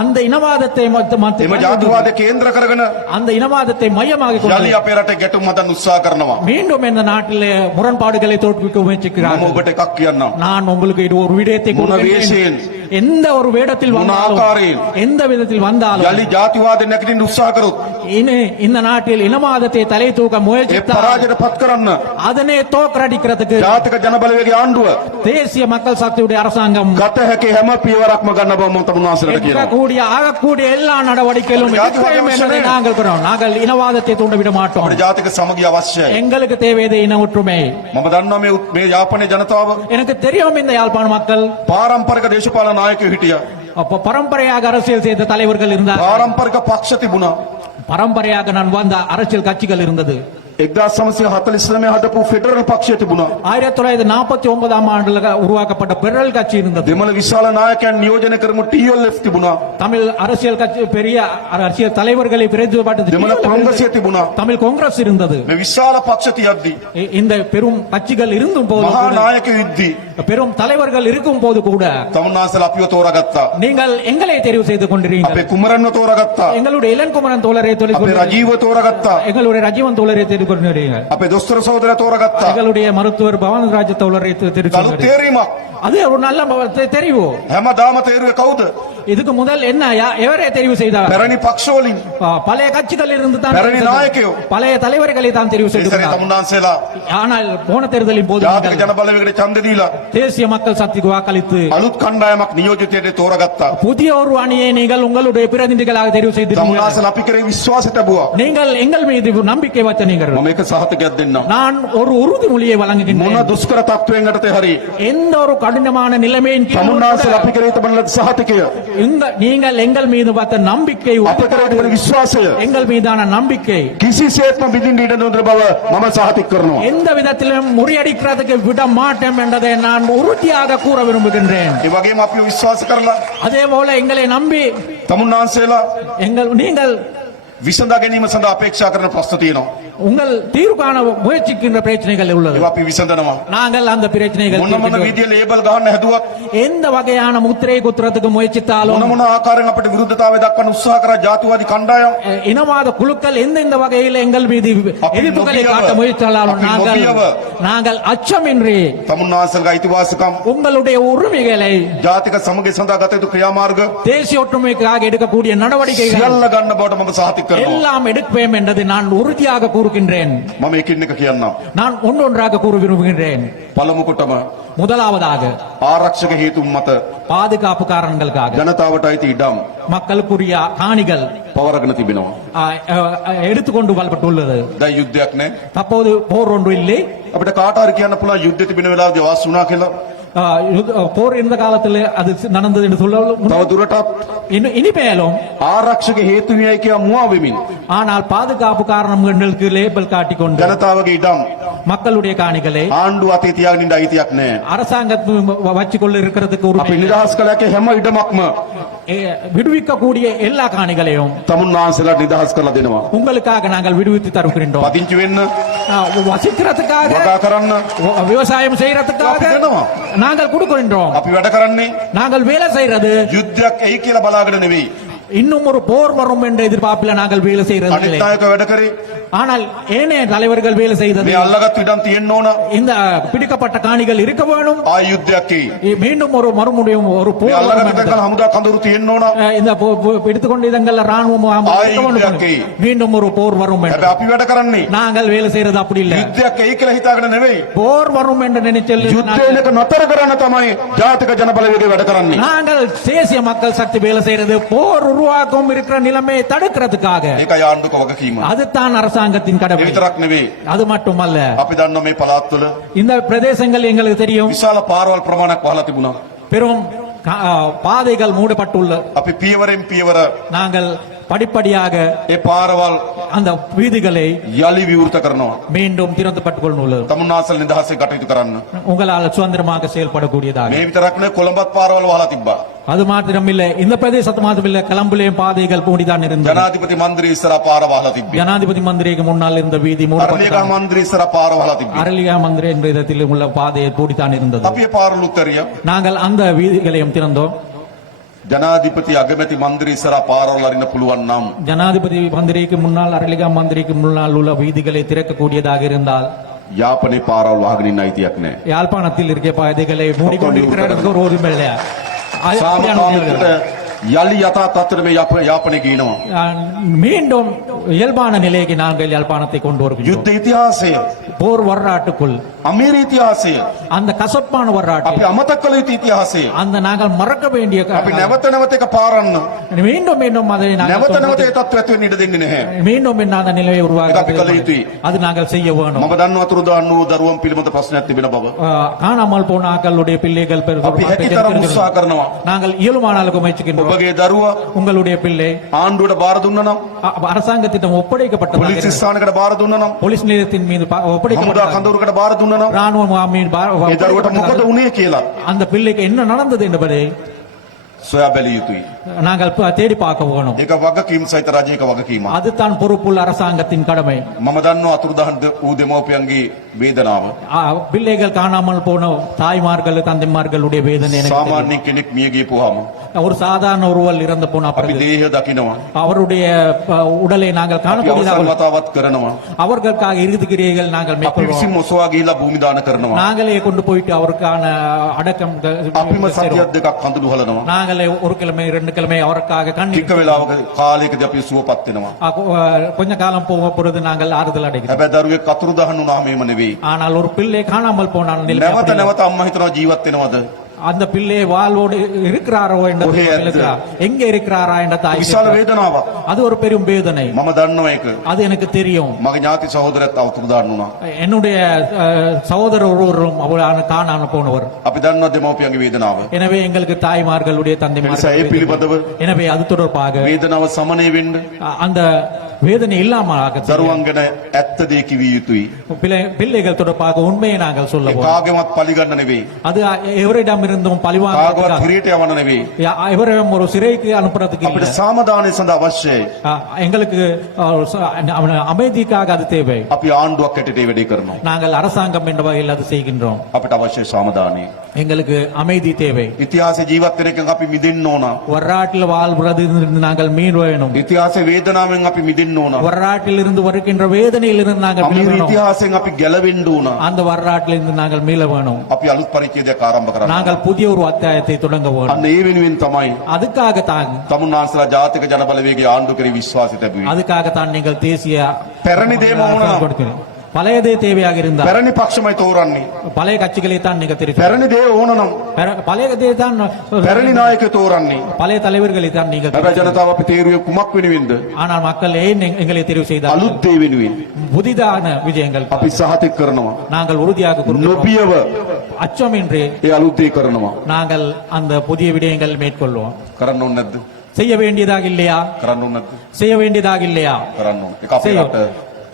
அந்த இனவாதத்தை එම ජාතිවාදය කේන්ද්‍ර කරගෙන அந்த இனவாதத்தை மையமாக கொண்டு යලි අපේ රටේ ගැටුම් හදන්න උත්සාහ කරනවා. மீண்டும் இந்த நாட்டில் முரண்பாடுகளை தோற்றுவிக்க මම முயற்சிக்கிறார்கள். ඔබට එකක් කියන්නම්. நான் உங்களுக்கு இது ஒரு விடயத்தை මොන கொடுக்கின்றேன். වේශයෙන් எந்த ஒரு வேடத்தில் මොන வந்தாலும் ආකාරයෙන් எந்த விதத்தில் வந்தாலும் යලි ජාතිවාදය නැගිටින්න උත්සාහ කරොත් இந்த நாட்டில் இனவாதத்தை தலை தூக்க ඒ முயற்சித்தால் පරාජයටපත් කරන්න அதனை தோற்கடிக்கிறதுக்கு ජාතික ජනබලවේගයේ ආණ්ඩුව தேசிய மக்கள் சக்தியுடைய அரசாங்கம் ගත හැකි හැම පියවරක්ම ගන්න බව මම තමුන්වහන්සේලාට කියනවා. எடுக்கக்கூடிய ஆகக்கூடிய எல்லா நடவடிக்கைகளும் எடுப்போம் என்பதை நாங்கள் கூறுகிறோம். நாங்கள் இனவாதத்தை தூண்டிவிட மாட்டோம். අපේ ජාතික සමගිය අවශ්‍යයි. எங்களுக்கு தேவையது இன ஒற்றுமை. මම දන්නවා මේ යාපනයේ ජනතාව எனக்கு தெரியும் இந்த யாழ்ப்பாண மக்கள் පාරම්පරික දේශපාලන නායකයෝ හිටියා. அப்ப பரம்பரையாக அரசியல் செய்த தலைவர்கள் இருந்தார். පාරම්පරික පක්ෂ තිබුණා. பரம்பரையாக நான் வந்த அரசியல் கட்சிகள் இருந்தது. 1949 හදපු ෆෙඩරල් පක්ෂය තිබුණා. 1949ஆம் ஆண்டுல உருவாக்கப்பட்ட பெரல் கட்சி இருந்தது. දෙමළ විශාල නායකයන් නියෝජනය කරමු TLF තිබුණා. தமிழ் அரசியல் கட்சி பெரிய அரசியல் தலைவர்களை பிரதிநிதித்துவப்படுத்தி දෙමළ කොංග්‍රසය තිබුණා. தமிழ் காங்கிரஸ் இருந்தது. මේ විශාල පක්ෂ තියද්දි இந்த பெரும் கட்சிகள் இருந்தும் போது මහා கூட, නායකයෝ ඉද්දි பெரும் தலைவர்கள் இருக்கும் போது கூட තමුන්වහන්සේලා අපිව තෝරාගත්තා. நீங்கள் எங்களை தெரிவு செய்து අපේ கொண்டிருக்கிறீர்கள். කුමරන්ව තෝරාගත්තා. எங்களுடைய இளன்குமரன் தோழரை தெரிவு අපේ රජීව තෝරාගත්තා. எங்களுடைய ரஜீவன் தோழரை தெரிவு கொண்டிருக்கிறீர்கள். අපේ දොස්තර සහෝදරයා තෝරාගත්තා. எங்களுடைய மருத்துவர் பவனராஜ தோழரை தெரிவு කලු கொண்டிருக்கிறீர்கள். තේරීමක්. அது ஒரு நல்ல தெரிவு. හැමදාම තේරුවේ කවුද? இதுக்கு முதல் என்ன எவரே தெரிவு செய்தார்? පැරණි පක්ෂ වලින් பழைய கட்சிகள் இருந்து தான் පැරණි නායකයෝ. பழைய தலைவர்களை தான் தெரிவு ඒ සැරේ செய்தார். තමුන්වහන්සේලා ஆனால் போன தேர்தலின் போது ජාතික நீங்கள் ජනබලවේගයට ඡන්ද දීලා தேசிய மக்கள் சக்திக்கு வாக்களித்து අලුත් කණ්ඩායමක් නියෝජිතයට තෝරාගත්තා. புதிய ஒரு அணியை நீங்கள் உங்களுடைய பிரதிநிதிகளாக தெரிவு செய்தீர்கள். තමුන්වහන්සේලා අපි කරේ විශ්වාස තබුවා. நீங்கள் எங்கள் மீது நம்பிக்கை வச்ச நீங்கள். මම එක සහතිකයක් දෙන්නම්. நான் ஒரு உறுதிமொழியை මොන வழங்குகின்றேன். දුෂ්කර තත්වයෙන් යටතේ හරි எந்த ஒரு கடினமான நிலைமையின் கீழ் තමුන්වහන්සේලා අපි කරේ තබන ලද සහතිකය நீங்கள் எங்கள் மீது வைத்த நம்பிக்கை, අප කරේ තිබෙන විශ්වාසය எங்கள் மீதான நம்பிக்கை කිසිසේත්ම බිඳින්න ඉඩ නොදෙන බව මම සහතික කරනවා. எந்த விதத்திலும் முறியடிக்கிறதுக்கு விட மாட்டோம் என்பதை நான் உறுதியாக கூற விரும்புகின்றேன். ඒ වගේම අපිව විශ්වාස කරලා அதே போல எங்களை நம்பி තමුන්වහන්සේලා நீங்கள் විසඳා ගැනීම සඳහා අපේක්ෂා කරන ප්‍රශ්න තියෙනවා. உங்கள் தீர்வு காண முயற்சிக்கின்ற பிரச்சனைகள் உள்ளது. ඒවා අපි විසඳනවා. நாங்கள் அந்த பிரச்சனைகள் මොන මොන විදිය ලේබල් ගහන්න හැදුවත් எந்த வகையான முத்திரை குத்துறதுக்கு முயற்சித்தாலும் මොන මොන ආකාරයෙන් අපිට විරුද්ධතාවය දක්වන්න උත්සාහ කරා ජාතිවාදී කණ්ඩායම් இனவாத குழுக்கள் எந்தெந்த வகையில் எங்கள் மீது எதிர்ப்புகளை காட்ட முயற்சித்தாலும் நாங்கள் அச்சமின்றி තමුන්වහන්සේලගේ අයිතිවාසිකම් உங்களுடைய உரிமைகளை ජාතික සමගිය සඳහා ගත යුතු ක්‍රියාමාර්ග தேசிய ஒற்றுமைக்காக எடுக்கக்கூடிய நடவடிக்கைகள் සියල්ල ගන්න බවට මම සහතික කරනවා. எல்லாம் எடுப்பேன் என்பதை நான் உறுதியாக கூறுகின்றேன். මම එකින් එක කියන්නම්. நான் ஒன்றொன்றாக கூற விரும்புகின்றேன். පළමු කොටම முதலாவதாக ආරක්ෂක හේතුන් මත பாதுகாப்பு காரணங்களுக்காக ජනතාවට අයිති ඉඩම් மக்களுக்குரிய காணிகள் පවරගෙන තිබෙනවා. எடுத்துக்கொண்டு வரப்பட்டுள்ளது. දැන් යුද්ධයක් නැහැ. தற்போது போர் ஒன்று இல்லை. අපිට කාට හරි කියන්න පුළුවන් යුද්ධ තිබෙන වෙලාවදී අවශ්‍ය වුණා කියලා. போர் இருந்த காலத்தில் அது நடந்தது என்று சொல்ல තව දුරටත් இனிமேலும் ආරක්ෂක හේතු වියයි කියා මුවා වෙමින් ஆனால் பாதுகாப்பு காரணங்களுக்கு லேபிள் காட்டிக்கொண்டு ජනතාවගේ ඉඩම් மக்களுடைய காணிகளை ආණ්ඩුව අතේ තියාගෙන ඉන්න අයිතියක් නැහැ. அரசாங்கத்து வச்சுக்கொள்ள இருக்கிறதுக்கு අපි නිදහස් කළ හැකි හැම ඉඩමක්ම விடுவிக்கக்கூடிய எல்லா காணிகளையும் තමුන්වහන්සේලාට නිදහස් කරලා දෙනවා. உங்களுக்காக நாங்கள் விடுவித்து தருகின்றோம். පදිංචි වෙන්න வசிக்கிறதுக்காக, වගා කරන්න விவசாயம் செய்யறதுக்காக අපි දෙනවා. நாங்கள் கொடுக்கின்றோம். අපි වැඩ කරන්නේ நாங்கள் வேலை செய்யறது යුද්ධයක් එයි කියලා බලාගෙන නෙවෙයි. இன்னும் ஒரு போர் வரும் என்ற எதிர்பார்ப்பில் நாங்கள் வேலை செய்யறது අනිත් இல்லை. අයක වැඩ කරේ ஆனால் ஏனைய தலைவர்கள் வேலை செய்தது මේ අල්ලගත් ඉඩම් තියෙන්න ඕන. இந்த பிடிக்கப்பட்ட காணிகள் இருக்க வேணும். ආය යුද්ධයක් එයි. மீண்டும் ஒரு மறுமுடியும் ஒரு මේ போர் வரும் අල්ලගත් என்பது. දෙකල් හමුදා කඳුරු තියෙන්න ඕන. இந்த எடுத்துக்கொண்டு இதங்கள் ராணுவம் மீண்டும் ஒரு போர் வரும் என்று. හැබැයි අපි වැඩ කරන්නේ நாங்கள் வேலை செய்யறது அப்படி இல்லை. යුද්ධයක් එයි කියලා හිතාගෙන නෙවෙයි. போர் வரும் என்று நினைச்சல் යුද්ධයක නතර කරන්න තමයි ජාතික ජනබලවේගය වැඩ කරන්නේ. நாங்கள் தேசிய மக்கள் சக்தி வேலை செய்யறது போர் உருவாக்கும் இருக்கிற நிலைமையை தடுக்கிறதுக்காக. ඒකයි ආණ්ඩුක වගකීම. அதுதான் அரசாங்கத்தின் ඒ கடமை. විතරක් නෙවෙයි. அது மட்டுமல்ல, අපි දන්නවා මේ පළාත්වල இந்த பிரதேசங்கள் எங்களுக்கு தெரியும் විශාල පාරවල් ප්‍රමාණයක් වහලා තිබුණා. பெரும் பாதைகள் மூடப்பட்டுள்ள අපි පියවරෙන් පියවර நாங்கள் படிப்படியாக ඒ පාරවල් அந்த வீதிகளை යලි විවෘත කරනවා. மீண்டும் திறந்துபட்டுக் கொள்ளுள்ளது තමුන්නාසල් නිදහසේ කටයුතු කරන්න. உங்களால் சுதந்திரமாக செயல்படக்கூடியதாக මේ විතරක් නෙවෙයි කොළඹත් පාරවල් වහලා තිබ්බා. அது மாத்திரமில்லை இந்த பிரதேசத்து மாத்திரமில்லை கலம்புலேயும் பாதைகள் மூடிதான் இருந்தது ජනාධිපති මන්දිරය ඉස්සරහා පාර වහලා තිබ්බේ. ஜனாதிபதி மந்திரிக்கு முன்னால் இருந்த வீதி අරලියගහ மூடப்பட்டது මන්දිරය ඉස්සරහා පාර වහලා තිබ්බේ. அரளியா மந்திரி என்ற இடத்தில் உள்ள பாதையை மூடித்தான் இருந்தது අපි ඒ පාරවල් උත්තරිය நாங்கள் அந்த வீதிகளையும் திறந்தோம் ජනාධිපති අගමැති මන්දිරය ඉස්සරහා පාරවල් අරින්න පුළුවන් නම් ஜனாதிபதி மந்திரிக்கு முன்னால் அரளிகா மந்திரிக்கு முன்னால் உள்ள வீதிகளை திறக்கக்கூடியதாக இருந்தால் යාපනයේ පාරවල් වහගෙන ඉන්න අයිතියක් නැහැ. யாழ்ப்பாணத்தில் இருக்க பாதைகளை மூடிக்கொண்டிருக்கிறதுக்கு ஒரு உரிமை இல்லையா அது அப்படியான සාමකාමීත්වයට தேவையில்லை. යලි යථා තත්ත්වෙට මේ යාපනයේ ගිනවා. மீண்டும் இயல்பான நிலைக்கு நாங்கள் யாழ்ப்பாணத்தை கொண்டு வருகிறோம் යුද්ධ ඉතිහාසය, போர் வரலாற்றுக்குள் අමීර ඉතිහාසය, அந்த கசப்பான අපි வரலாற்று අමතක කළ යුතු ඉතිහාසය. அந்த நாங்கள் மறக்க வேண்டிய අපි නැවත නැවත එක පාරන්න மீண்டும் மீண்டும் அதை நாங்கள் නැවත නැවත தொடர்ந்து- ඒ තත්ත්වයට වෙන්න ඉඩ දෙන්නේ නැහැ. மீண்டும் மீண்டும் அந்த நிலையை ඒක අපි කළ உருவாக்க යුතුයි. அது நாங்கள் செய்ய வேணும் මම දන්නවා අතුරුදහන් වූ දරුවන් පිළිබඳ ප්‍රශ්නයක් තිබෙන බව. காணாமல் போன ஆக்களுடைய பிள்ளைகள் අපි හැකිතරම් උත්සාහ කරනවා. நாங்கள் இயலுமான அளவுக்கு முயற்சிக்கின்றோம் ඔබගේ දරුවා உங்களுடைய பிள்ளை ආණ්ඩුවට බාර දුන්නා නම්, அரசாங்கத்திடம் ஒப்படைக்கப்பட்டதாக පොලිස් இருந்தால், ස්ථානයකට බාර දුන්නා නම්, போலீஸ் நிலையத்தின் மீது හමුදා ஒப்படைக்கப்பட்ட කඳවුරකට බාර දුන්නා නම්, ராணுவ மீது ඒ දරුවට මොකද වුනේ කියලා அந்த பிள்ளைக்கு என்ன நடந்தது என்பதை සොයා බැලිය යුතුයි. நாங்கள் தேடி பார்க்க வேணும் ඒක වගකීම් සහිත රජයක වගකීමක්. அதுதான் பொறுப்புள்ள அரசாங்கத்தின் கடமை මම දන්නවා අතුරුදහන් වූ දෙමව්පියන්ගේ වේදනාව. பிள்ளைகள் காணாமல் போன தாய்மார்கள் தந்தைமார்களுடைய வேதனை எனக்கு தெரியும். සාමාන්‍ය කෙනෙක් මිය ගියපුවාම ஒரு சாதாரண ஒருவர் இறந்து போன අපි பிறகு දේහය දකිනවා. அவருடைய உடலை நாங்கள் අපි காணக்கூடியதாக අවසන් වතාවත් කරනවා. அவர்களுக்காக இறுதி கிரியைகள் நாங்கள் අපි மேற்கொள்வோம் විසින් ඔසවා ගිහිලා භූමි දාන කරනවා. நாங்களே கொண்டு போயிட்டு அவருக்கான அடக்கம் අපිම செய்றோம். සතියක් දෙකක් කඳුළු හලනවා. நாங்களே ஒரு கிழமை 2 கிழமை அவருக்காக கண்ணீர் ටික වෙලාවක කාලයකදී අපි සුවපත් වෙනවා. கொஞ்ச காலம் போக பொழுது நாங்கள் ஆறுதல் அடைகிறோம் හැබැයි දරුවෙක් අතුරුදහන් වුණාම එහෙම නෙවෙයි. ஆனால் ஒரு பிள்ளை காணாமல் போனால் நிலைமை නැවත அப்படி இல்லை. නැවත අම්මා හිතනවා ජීවත් වෙනවද? அந்த பிள்ளை வாழ்வோடு இருக்கிறாரோ என்ற ஒரே இருக்கிறா. எங்க இருக்கிறாரா என்ற தாய் විශාල கேட்கிறார். වේදනාවක්. அது ஒரு பெரும் வேதனை මම දන්නවා ඒක. அது எனக்கு தெரியும் මගේ ඥාති සහෝදරයත් අතුරුදහන් වුණා. என்னுடைய சகோதரர் ஒருவரும் அவளான காணாமல் போனவர் අපි දන්නවා දෙමව්පියන්ගේ වේදනාව. எனவே எங்களுக்கு தாய்மார்களுடைய ඒ නිසා ඒ தந்தைமார்கள் පිළිබඳව எனவே அது தொடர்பாக වේදනාව සමනය වෙන්න அந்த வேதனை இல்லாமல் දරුවන් ගැන ඇත්ත දේ කිවිය යුතුයි. பிள்ளைகள் தொடர்பாக உண்மையை நாங்கள் ඒ சொல்லுவோம் කාගෙවත් පරිගන්න නෙවෙයි. அது எவரிடம் இருந்தும் කාගවත් பழிவாங்க හිරේට යවන්න නෙවෙයි. எவரையும் ஒரு சிறைக்கு அனுப்புறதுக்கு අපිට இல்லை. සාමදානය සඳහා අවශ්‍යයි. எங்களுக்கு அமைதிக்காக அது தேவை අපි ආණ්ඩුවක් හැටියට ඒ වැඩේ කරනවා. நாங்கள் அரசாங்கம் என்ற வகையில் அது செய்கின்றோம் අපිට අවශ්‍ය සාමදානය. எங்களுக்கு அமைதி தேவை ඉතිහාසයේ ජීවත් වෙන එකෙන් අපි මිදෙන්න ඕන. வரலாற்றில் வாழ்வது நாங்கள் மீள் வேணும் ඉතිහාසයේ වේදනාවෙන් අපි මිදෙන්න ඕන. வரலாற்றில் இருந்து வருகின்ற வேதனையில் இருந்து நாங்கள் மீள අමීර வேணும் ඉතිහාසයෙන් අපි ගැලවෙන්න ඕන. அந்த வரலாற்றில் இருந்து நாங்கள் மீள வேணும் අපි අලුත් පරිච්ඡේදයක් ආරම්භ කරනවා. நாங்கள் புதிய ஒரு அத்தியாயத்தை தொடங்க வேணும் අන්න ඒ වෙනුවෙන් තමයි அதுக்காகத்தான் තමුන්නාන්සලා ජාතික ජනබලවේගයේ ආණ්ඩු කරේ විශ්වාසය ලැබුවේ. அதுக்காகத்தான் நீங்கள் தேசிய පැරණි දේ මොනවා? கொடுக்கிறீங்க. பழையதே தேவையாக இருந்தால் පැරණි පක්ෂමයි තෝරන්නේ. பழைய கட்சிகளை தான் நீங்க தெரிவிக்க පැරණි දේ ඕන නම් பழையதே தான் පැරණි නායකයෝ තෝරන්නේ. பழைய தலைவர்களை தான் நீங்கள் හැබැයි ජනතාව අපි තේරුවේ කුමක් වෙනුවෙන්ද? ஆனால் மக்கள் ஏன் எங்களை தெரிவு செய்தார் අලුත් දේ වෙනුවෙන්. புதிதான விஜயங்கள் අපි සහතික කරනවා. நாங்கள் உறுதியாக கூறுகிறோம். නොබියව அச்சமின்றி ඒ අලුත් දේ කරනවා. நாங்கள் அந்த புதிய விடயங்கள் மேற்கொள்வோம் කරන්න ඕනේ නැද්ද? செய்ய வேண்டியதாக இல்லையா කරන්න ඕනේ නැද්ද? செய்ய வேண்டியதாக இல்லையா කරන්න ඕනේ. ඒක අපේ රට.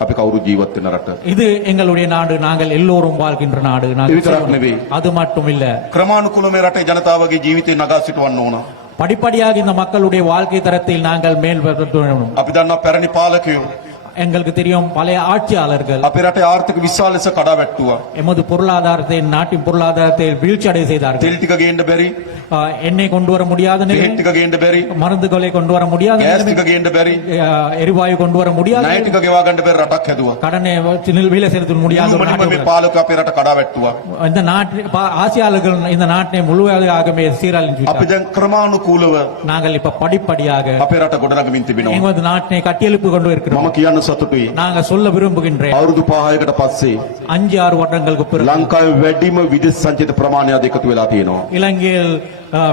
අපි කවුරු ජීවත් වෙන රට. இது எங்களுடைய நாடு நாங்கள் எல்லோரும் வாழ்கின்ற நாடு நாங்கள் இது விතරක් செய்யணும். නෙවෙයි. அது மட்டும் இல்ல ක්‍රමානුකූලව මේ රටේ ජනතාවගේ ජීවිතේ නගා සිටවන්න ඕන. படிப்படியாக இந்த மக்களுடைய வாழ்க்கை தரத்தில் நாங்கள் மேல் வரணும். අපි දන්නවා පැරණි පාලකයෝ எங்களுக்கு தெரியும் பழைய ஆட்சியாளர்கள் අපේ රටේ ආර්ථික විශාල ලෙස කඩා වැට්ටුවා. எமது பொருளாதாரத்தை நாட்டின் பொருளாதாரத்தை வீழ்ச்சி அடைய செய்தார்கள் තෙල් ටික ගේන්න බැරි, எண்ணெய் கொண்டு வர முடியாத நிலை බෙහෙත් ටික ගේන්න බැරි, மருந்துகளை கொண்டு வர முடியாத ගෑස් நிலைமை, ටික ගේන්න බැරි, எரிவாயு கொண்டு வர முடியாத ණය ටික ගෙවා ගන්න බැරි රටක් හැදුවා. கடனை வேலை செலுத்த முடியாத ஒரு මුළුමනින්ම நாட்டை මේ පාලක අපේ රට කඩා වැට්ටුවා. இந்த நாட்டில் ஆசியாளர்கள் இந்த நாட்டை முழுவதாகவே சீரழிஞ்சு අපි දැන් ක්‍රමානුකූලව நாங்கள் இப்ப படிப்படியாக අපේ රට ගොඩනගමින් තිබෙනවා. எமது நாட்டை கட்டியெழுப்பு கொண்டு இருக்கிறோம். මම කියන්න සතුටුයි. நாங்க சொல்ல விரும்புகின்றேன் අවුරුදු 5කට පස්සේ 5-6 வருடங்களுக்கு பிறகு ලංකාවේ වැඩිම විදේශ සංචිත ප්‍රමාණයක් එකතු වෙලා තියෙනවා. இலங்கையில்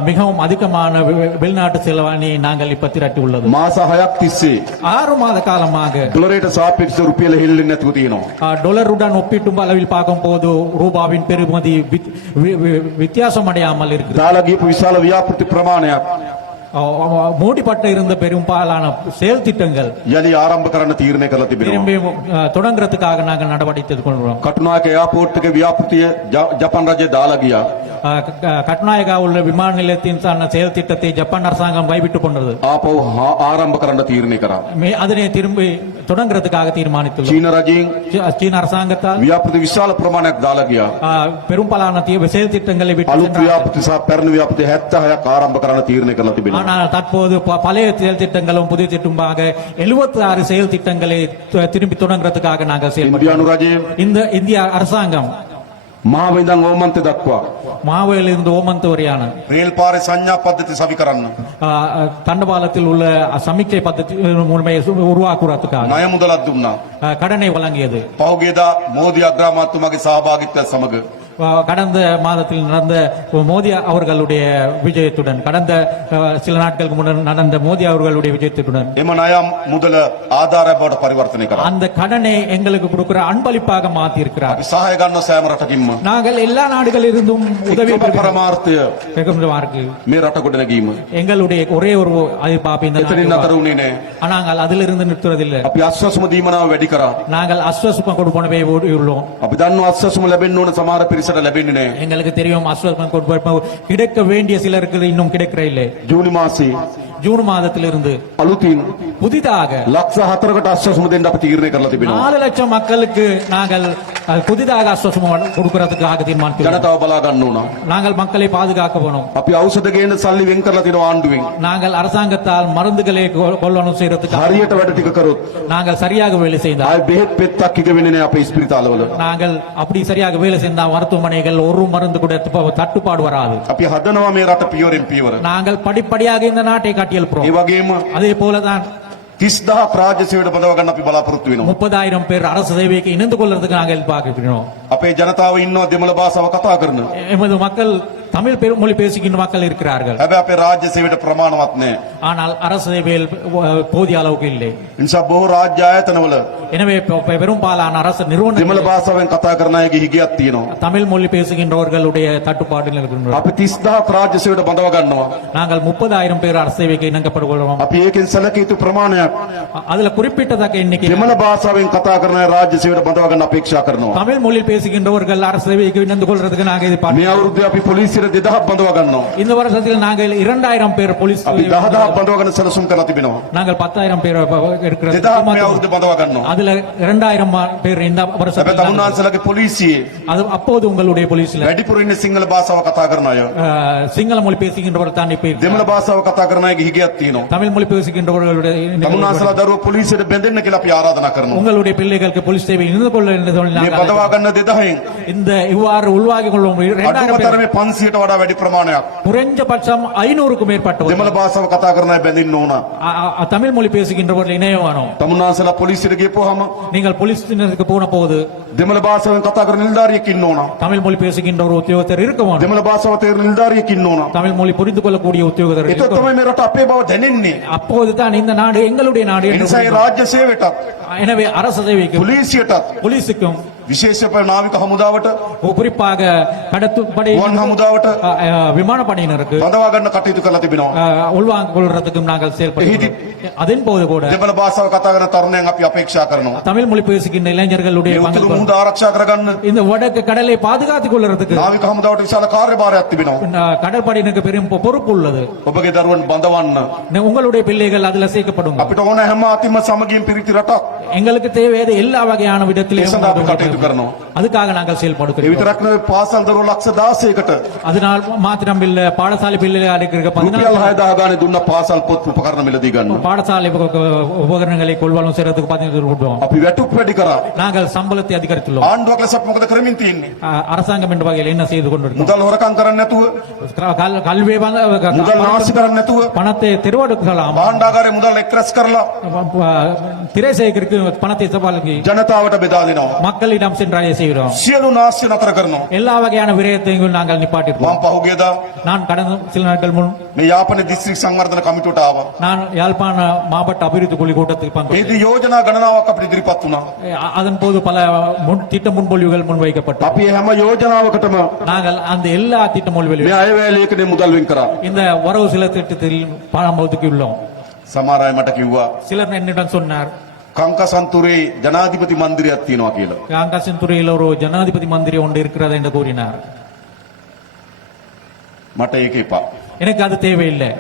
மிகவும் அதிகமான வெளிநாட்டு செலவாணி நாங்கள் இப்ப திரட்டி உள்ளது. මාස 6ක් තිස්සේ 6 மாத காலமாக ඩොලරයට සාපේක්ෂව රුපියල හෙල්ලෙන්නේ නැතුව තියෙනවා. டொலருடன் ஒப்பிட்டும் அளவில் பார்க்கும் போது ரூபாவின் பெறுமதி வித்தியாசம் அடையாமல் இருக்கிறது. දාලා ගියපු විශාල ව්‍යාපෘති ප්‍රමාණයක් மூடிப்பட்ட இருந்த பெரும்பாலான செயல் திட்டங்கள் යලි ආරම්භ කරන්න තීරණය කරලා තිබෙනවා. திரும்பி தொடங்குறதுக்காக நாங்கள் நடவடிக்கை எடுத்துக்கொள்கிறோம். කටුනායක එයාපෝට් එකේ ව්‍යාපෘතිය ජපාන් රජය දාලා ගියා. கட்நாயகா உள்ள விமான நிலையத்தின் செயல் திட்டத்தை ஜப்பான் அரசாங்கம் கைவிட்டு கொண்டது. ආපහු ආරම්භ කරන්න තීරණය කරා. அதனை திரும்பி தொடங்குறதுக்காக தீர்மானித்துள்ளது. චීන රජයෙන් சீன அரசாங்கத்தால் ව්‍යාපෘති විශාල ප්‍රමාණයක් දාලා ගියා. பெரும்பாலான செயல் திட்டங்களை விட்டு අලුත් சென்றார்கள். ව්‍යාපෘති සහ පැරණි ව්‍යාපෘති 76ක් ආරම්භ කරන්න තීරණය කරලා තිබෙනවා. ஆனால் தற்போது பழைய செயல் திட்டங்களும் புதிய திட்டமாக 76 செயல் திட்டங்களை திரும்பி தொடங்குறதுக்காக நாங்கள் செயல்படுகிறோம். ඉන්දියානු රජය இந்த இந்திய அரசாங்கம் මහාව ඉඳන් ඕමන්තේ දක්වා மாவையிலிருந்து ஓமந்த் வரையான රේල් පාරේ සංඥා පද්ධති සවි කරන්න தண்டபாலத்தில் உள்ள சமீட்சை பദ്ധதி முழுமையை உருவாக்குறதுக்காக ණය මුදලක් දුන්නා. கடனை வழங்கியது. පෞගේදා මෝදි අග්‍රාමාත්‍යතුමාගේ සහභාගීත්වය සමග கடந்த மாதத்தில் நடந்த மோடி அவர்களுடைய விஜயத்துடன் கடந்த சில நாட்களுக்கு முன்னர் நடந்த மோடி அவர்களுடைய விஜயத்துடன் එම ණය මුදල ආධාරය බවට පරිවර්තනය කරා. அந்த கடனை எங்களுக்கு கொடுக்கிற அன்பளிப்பாக மாத்தி இருக்கிறார். අපි සහාය ගන්න සෑම රටකින්ම நாங்கள் எல்லா நாடுகளிலிருந்தும் உதவி එකම පරමාර්ථය பெறுகின்றவாறு මේ රට ගොඩ නැගීම. எங்களுடைய ஒரே ஒரு எதிர்பார்ப்பு இந்த එතනින් நாட்டில் අතර උනේ නැහැ. ஆனால் அதிலிருந்து நிறுத்துவதில்லை. අපි අස්වැසුම දීමනාව වැඩි කරා. நாங்கள் அஸ்வசுப்பம் கொடுப்பனவே உள்ளோம். අපි දන්නවා අස්වැසුම ලැබෙන්න ඕන සමහර පිරිසට ලැබෙන්නේ නැහැ. எங்களுக்கு தெரியும் அஸ்வசுப்பம் கொடுப்ப கிடைக்க வேண்டிய சிலருக்கு இன்னும் கிடைக்கிற இல்லை. ජූනි මාසේ ஜூன் மாதத்திலிருந்து අලුතින් புதிதாக ලක්ෂ 4කට අස්වැසුම දෙන්න අපි තීරණය කරලා තිබෙනවා. 4 லட்சம் மக்களுக்கு நாங்கள் புதிதாக அஸ்வசுப்பம் கொடுக்கறதுக்காக தீர்மானித்தோம். ජනතාව බලා ගන්න ඕන. நாங்கள் மக்களை பாதுகாக்க வேணும். අපි ඖෂධ ගේන්න සල්ලි වෙන් කරලා තියෙනවා ආණ්ඩුවෙන්. நாங்கள் அரசாங்கத்தால் மருந்துகளை கொள்ளணும் செய்யறதுக்கு හරියට වැඩ ටික කරොත් நாங்கள் சரியாக வேலை செய்தால் ආයි බෙහෙත් පෙත්තක් ඉග වෙන්නේ නැහැ අපේ ස්පිරිතාලවල. நாங்கள் அப்படி சரியாக வேலை செய்தால் மருத்துவமனைகள் ஒரு மருந்து கூட தட்டுப்பாடு வராது. අපි හදනවා මේ රට පියවරෙන් පියවර. நாங்கள் படிப்படியாக இந்த நாட்டை ඒ கட்டியெழுப்புறோம். වගේම அதே போலதான் 30000ක් රාජ්‍ය සේවයට බඳව ගන්න අපි බලාපොරොත්තු වෙනවා. 30,000 பேர் அரசு சேவைக்கு இணைந்து கொள்றதுக்கு நாங்கள் எதிர்பார்க்கிறோம். අපේ ජනතාව ඉන්නවා දෙමළ භාෂාව කතා කරන. எமது மக்கள் தமிழ் மொழி பேசுகின்ற மக்கள் இருக்கிறார்கள். හැබැයි අපේ රාජ්‍ය සේවයට ප්‍රමාණවත් නැහැ. ஆனால் அரசு சேவையில் போதிய அளவுக்கு இல்லை. ඒ නිසා බොහෝ රාජ්‍ය ආයතනවල எனவே பெரும்பாலான அரசு දෙමළ நிறுவனங்கள் භාෂාවෙන් කතා කරන අයගේ හිගයක් තියෙනවා. தமிழ் மொழி பேசுகின்றவர்களுடைய தட்டுப்பாடு இருக்கின்றன. අපි 30000ක් රාජ්‍ය සේවයට බඳව ගන්නවා. நாங்கள் 30,000 பேர் அரசு சேவைக்கு இணங்கப்படுகிறோம். අපි ඒකෙන් සැලකිය යුතු ප්‍රමාණයක් அதுல குறிப்பிட்டதக்க எண்ணிக்கை දෙමළ භාෂාවෙන් කතා කරන අය රාජ්‍ය සේවයට බඳව ගන්න අපේක්ෂා කරනවා. தமிழ் மொழியில் பேசுகின்றவர்கள் அரசு சேவைக்கு இணைந்து கொள்றதுக்கு நாங்கள் මේ எதிர்பார்க்கிறோம். අවුරුද්දේ අපි පොලිසියට 2000ක් බඳව ගන්නවා. இந்த வருஷத்தில் நாங்கள் 2,000 பேர் போலீஸ் අපි 10000ක් බඳව ගන්න සැලසුම් කරලා තිබෙනවා. நாங்கள் 10,000 பேர் இருக்கிறது. 2000ක් මේ අවුරුද්දේ බඳව ගන්නවා. அதுல 2,000 பேர் இந்த හැබැයි வருஷத்தில் තමුන්නාන්සලගේ පොලිසියේ அது அப்போது உங்களுடைய போலீஸ்ல වැඩිපුර ඉන්නේ සිංහල භාෂාව කතා කරන අය. சிங்கள மொழி பேசுகின்றவர் தான் இப்ப இருக்கிறார். දෙමළ භාෂාව කතා කරන අයගේ හිගයක් තියෙනවා. தமிழ் மொழி பேசுகின்றவர்களுடைய තමුන්නාන්සලා දරුවෝ පොලිසියට බැඳෙන්න කියලා අපි ආරාධනා කරනවා. உங்களுடைய பிள்ளைகளுக்கு போலீஸ் சேவை இணைந்து கொள்ள என்று சொல்லி මේ நாங்கள் බඳවා ගන්න 2000න් இந்த இவ்வாறு உள்வாங்கிக் கொள்ளும் 2,000 අඩුම பேர் තරමේ 500ට වඩා වැඩි ප්‍රමාණයක් குறைஞ்சபட்சம் 500க்கும் மேற்பட்டவர் දෙමළ භාෂාව කතා කරන අය බැඳින්න ඕන. தமிழ் மொழி பேசுகின்றவர்கள் இணையவானோம். තමුන්නාන්සලා පොලිසියට ගියපුවාම நீங்கள் போலீஸ் நிலையத்துக்கு போன போது දෙමළ භාෂාවෙන් කතා කරන නිලධාරියෙක් ඉන්න ඕන. தமிழ் மொழி பேசுகின்ற ஒரு உத்தியோகத்தர் இருக்க வேண்டும். දෙමළ භාෂාව තේරෙන නිලධාරියෙක් ඉන්න ඕන. தமிழ் மொழி புரிந்து கொள்ளக்கூடிய உத்தியோகத்தர் ඒක இருக்க வேண்டும். තමයි මේ රට අපේ බව දැනෙන්නේ. அப்போதுதான் இந்த நாடு எங்களுடைய நாடு ඒ என்று නිසා ඒ රාජ්‍ය සේවයටත් எனவே அரசு சேவைக்கும் පොලිසියටත් போலீஸுக்கும் විශේෂ නාවික හමුදාවට குறிப்பாக கடற்படை ගුවන් හමුදාවට விமானப்படையினருக்கு බඳවා ගන්න කටයුතු කරලා තිබෙනවා. உள்வாங்கிக் கொள்றதுக்கும் நாங்கள் செயல்படுகிறோம். அதன் போது கூட දෙමළ භාෂාව කතා කරන තරුණයන් අපි අපේක්ෂා කරනවා. தமிழ் மொழி பேசுகின்ற இளைஞர்களுடைய මේ උතුරු பங்களிப்பு. මුහුද ආරක්ෂා කරගන්න இந்த வடக்கு கடலை பாதுகாத்துக் கொள்றதுக்கு නාවික හමුදාවට විශාල කාර්යභාරයක් තිබෙනවා. கடற்படையினருக்கு பெரும் பொறுப்பு உள்ளது. ඔබගේ දරුවන් බඳවන්න உங்களுடைய பிள்ளைகள் அதுல சேர்க்கப்படும். අපිට ඕන හැම අතිම සමගියෙන් පිරිති රටක්. எங்களுக்கு தேவையான எல்லா வகையான விதத்திலும் ඒ සඳහා අපි කටයුතු කරනවා. அதுக்காக நாங்கள் செயல்பாடு ඒ කරோம். විතරක් නෙවෙයි පාසල් දරුවෝ ලක්ෂ 16කට அதனால் மாத்திரம் இல்ல பாடசாலை பிள்ளைகளுக்கு රුපියල් 14 6000 ගානේ දුන්න පාසල් පොත් උපකරණ මිලදී ගන්න. பாடசாலை உபகரணங்களை கொள்வனம் செய்யறதுக்கு 15 ரூபாய் අපි වැටුප් වැඩි කරා. நாங்கள் சம்பளத்தை அதிகரித்துள்ளோம். ආණ්ඩුවක් ලෙස අපි මොකද කරමින් තියෙන්නේ? அரசாங்கம் என்ற வகையில் என்ன செய்து கொண்டிருக்கிறோம்? මුදල් හොරකම් කරන්නේ නැතුව, கல்வி මුදල් නාස්ති කරන්නේ නැතුව, பணத்தை தெருவெடுக்கலாம், භාණ්ඩාගාරේ මුදල් එක්රැස් කරලා திரை சேகரிக்கு பணத்தை சவாலுக்கு ජනතාවට බෙදා දෙනවා. மக்களிடம் சென்றாய செய்கிறோம். සියලු නාස්ති නතර කරනවා. எல்லா வகையான விரயத்தையும் நாங்கள் நிப்பாட்டியிருக்கோம். මම පහුගියදා நான் கடந்த சில நாட்கள் முன் මේ යාපනයේ දිස්ත්‍රික් සංවර්ධන කමිටුවට ආවා. நான் யாழ்ப்பாண மாவட்ட அபிவிருத்தி குழு கூட்டத்தில் பங்கு ඒකේ යෝජනා ගණනාවක් අපිට ඉදිරිපත් වුණා. அதன் போது பல திட்ட முன்மொழிவுகள் முன்வைக்கப்பட்டது. අපි මේ හැම යෝජනාවකටම நாங்கள் அந்த எல்லா திட்ட முன்மொழிவுகளும் මේ අයවැය ලේඛනයේ මුදල් වෙන් කරා. இந்த வரவு சில திட்டத்தில் பணம் ஒதுக்கியுள்ளோம். සමහර අය මට කිව්වා சிலர் என்னிடம் சொன்னார், කංකසන්තුරේ ජනාධිපති මන්දිරයක් තියෙනවා කියලා. காங்கிரசின் துறையில் ஒரு ஜனாதிபதி மந்திரி ஒன்று இருக்கிறது என்று கூறினார். මට ඒක එපා. எனக்கு அது தேவையில்லை.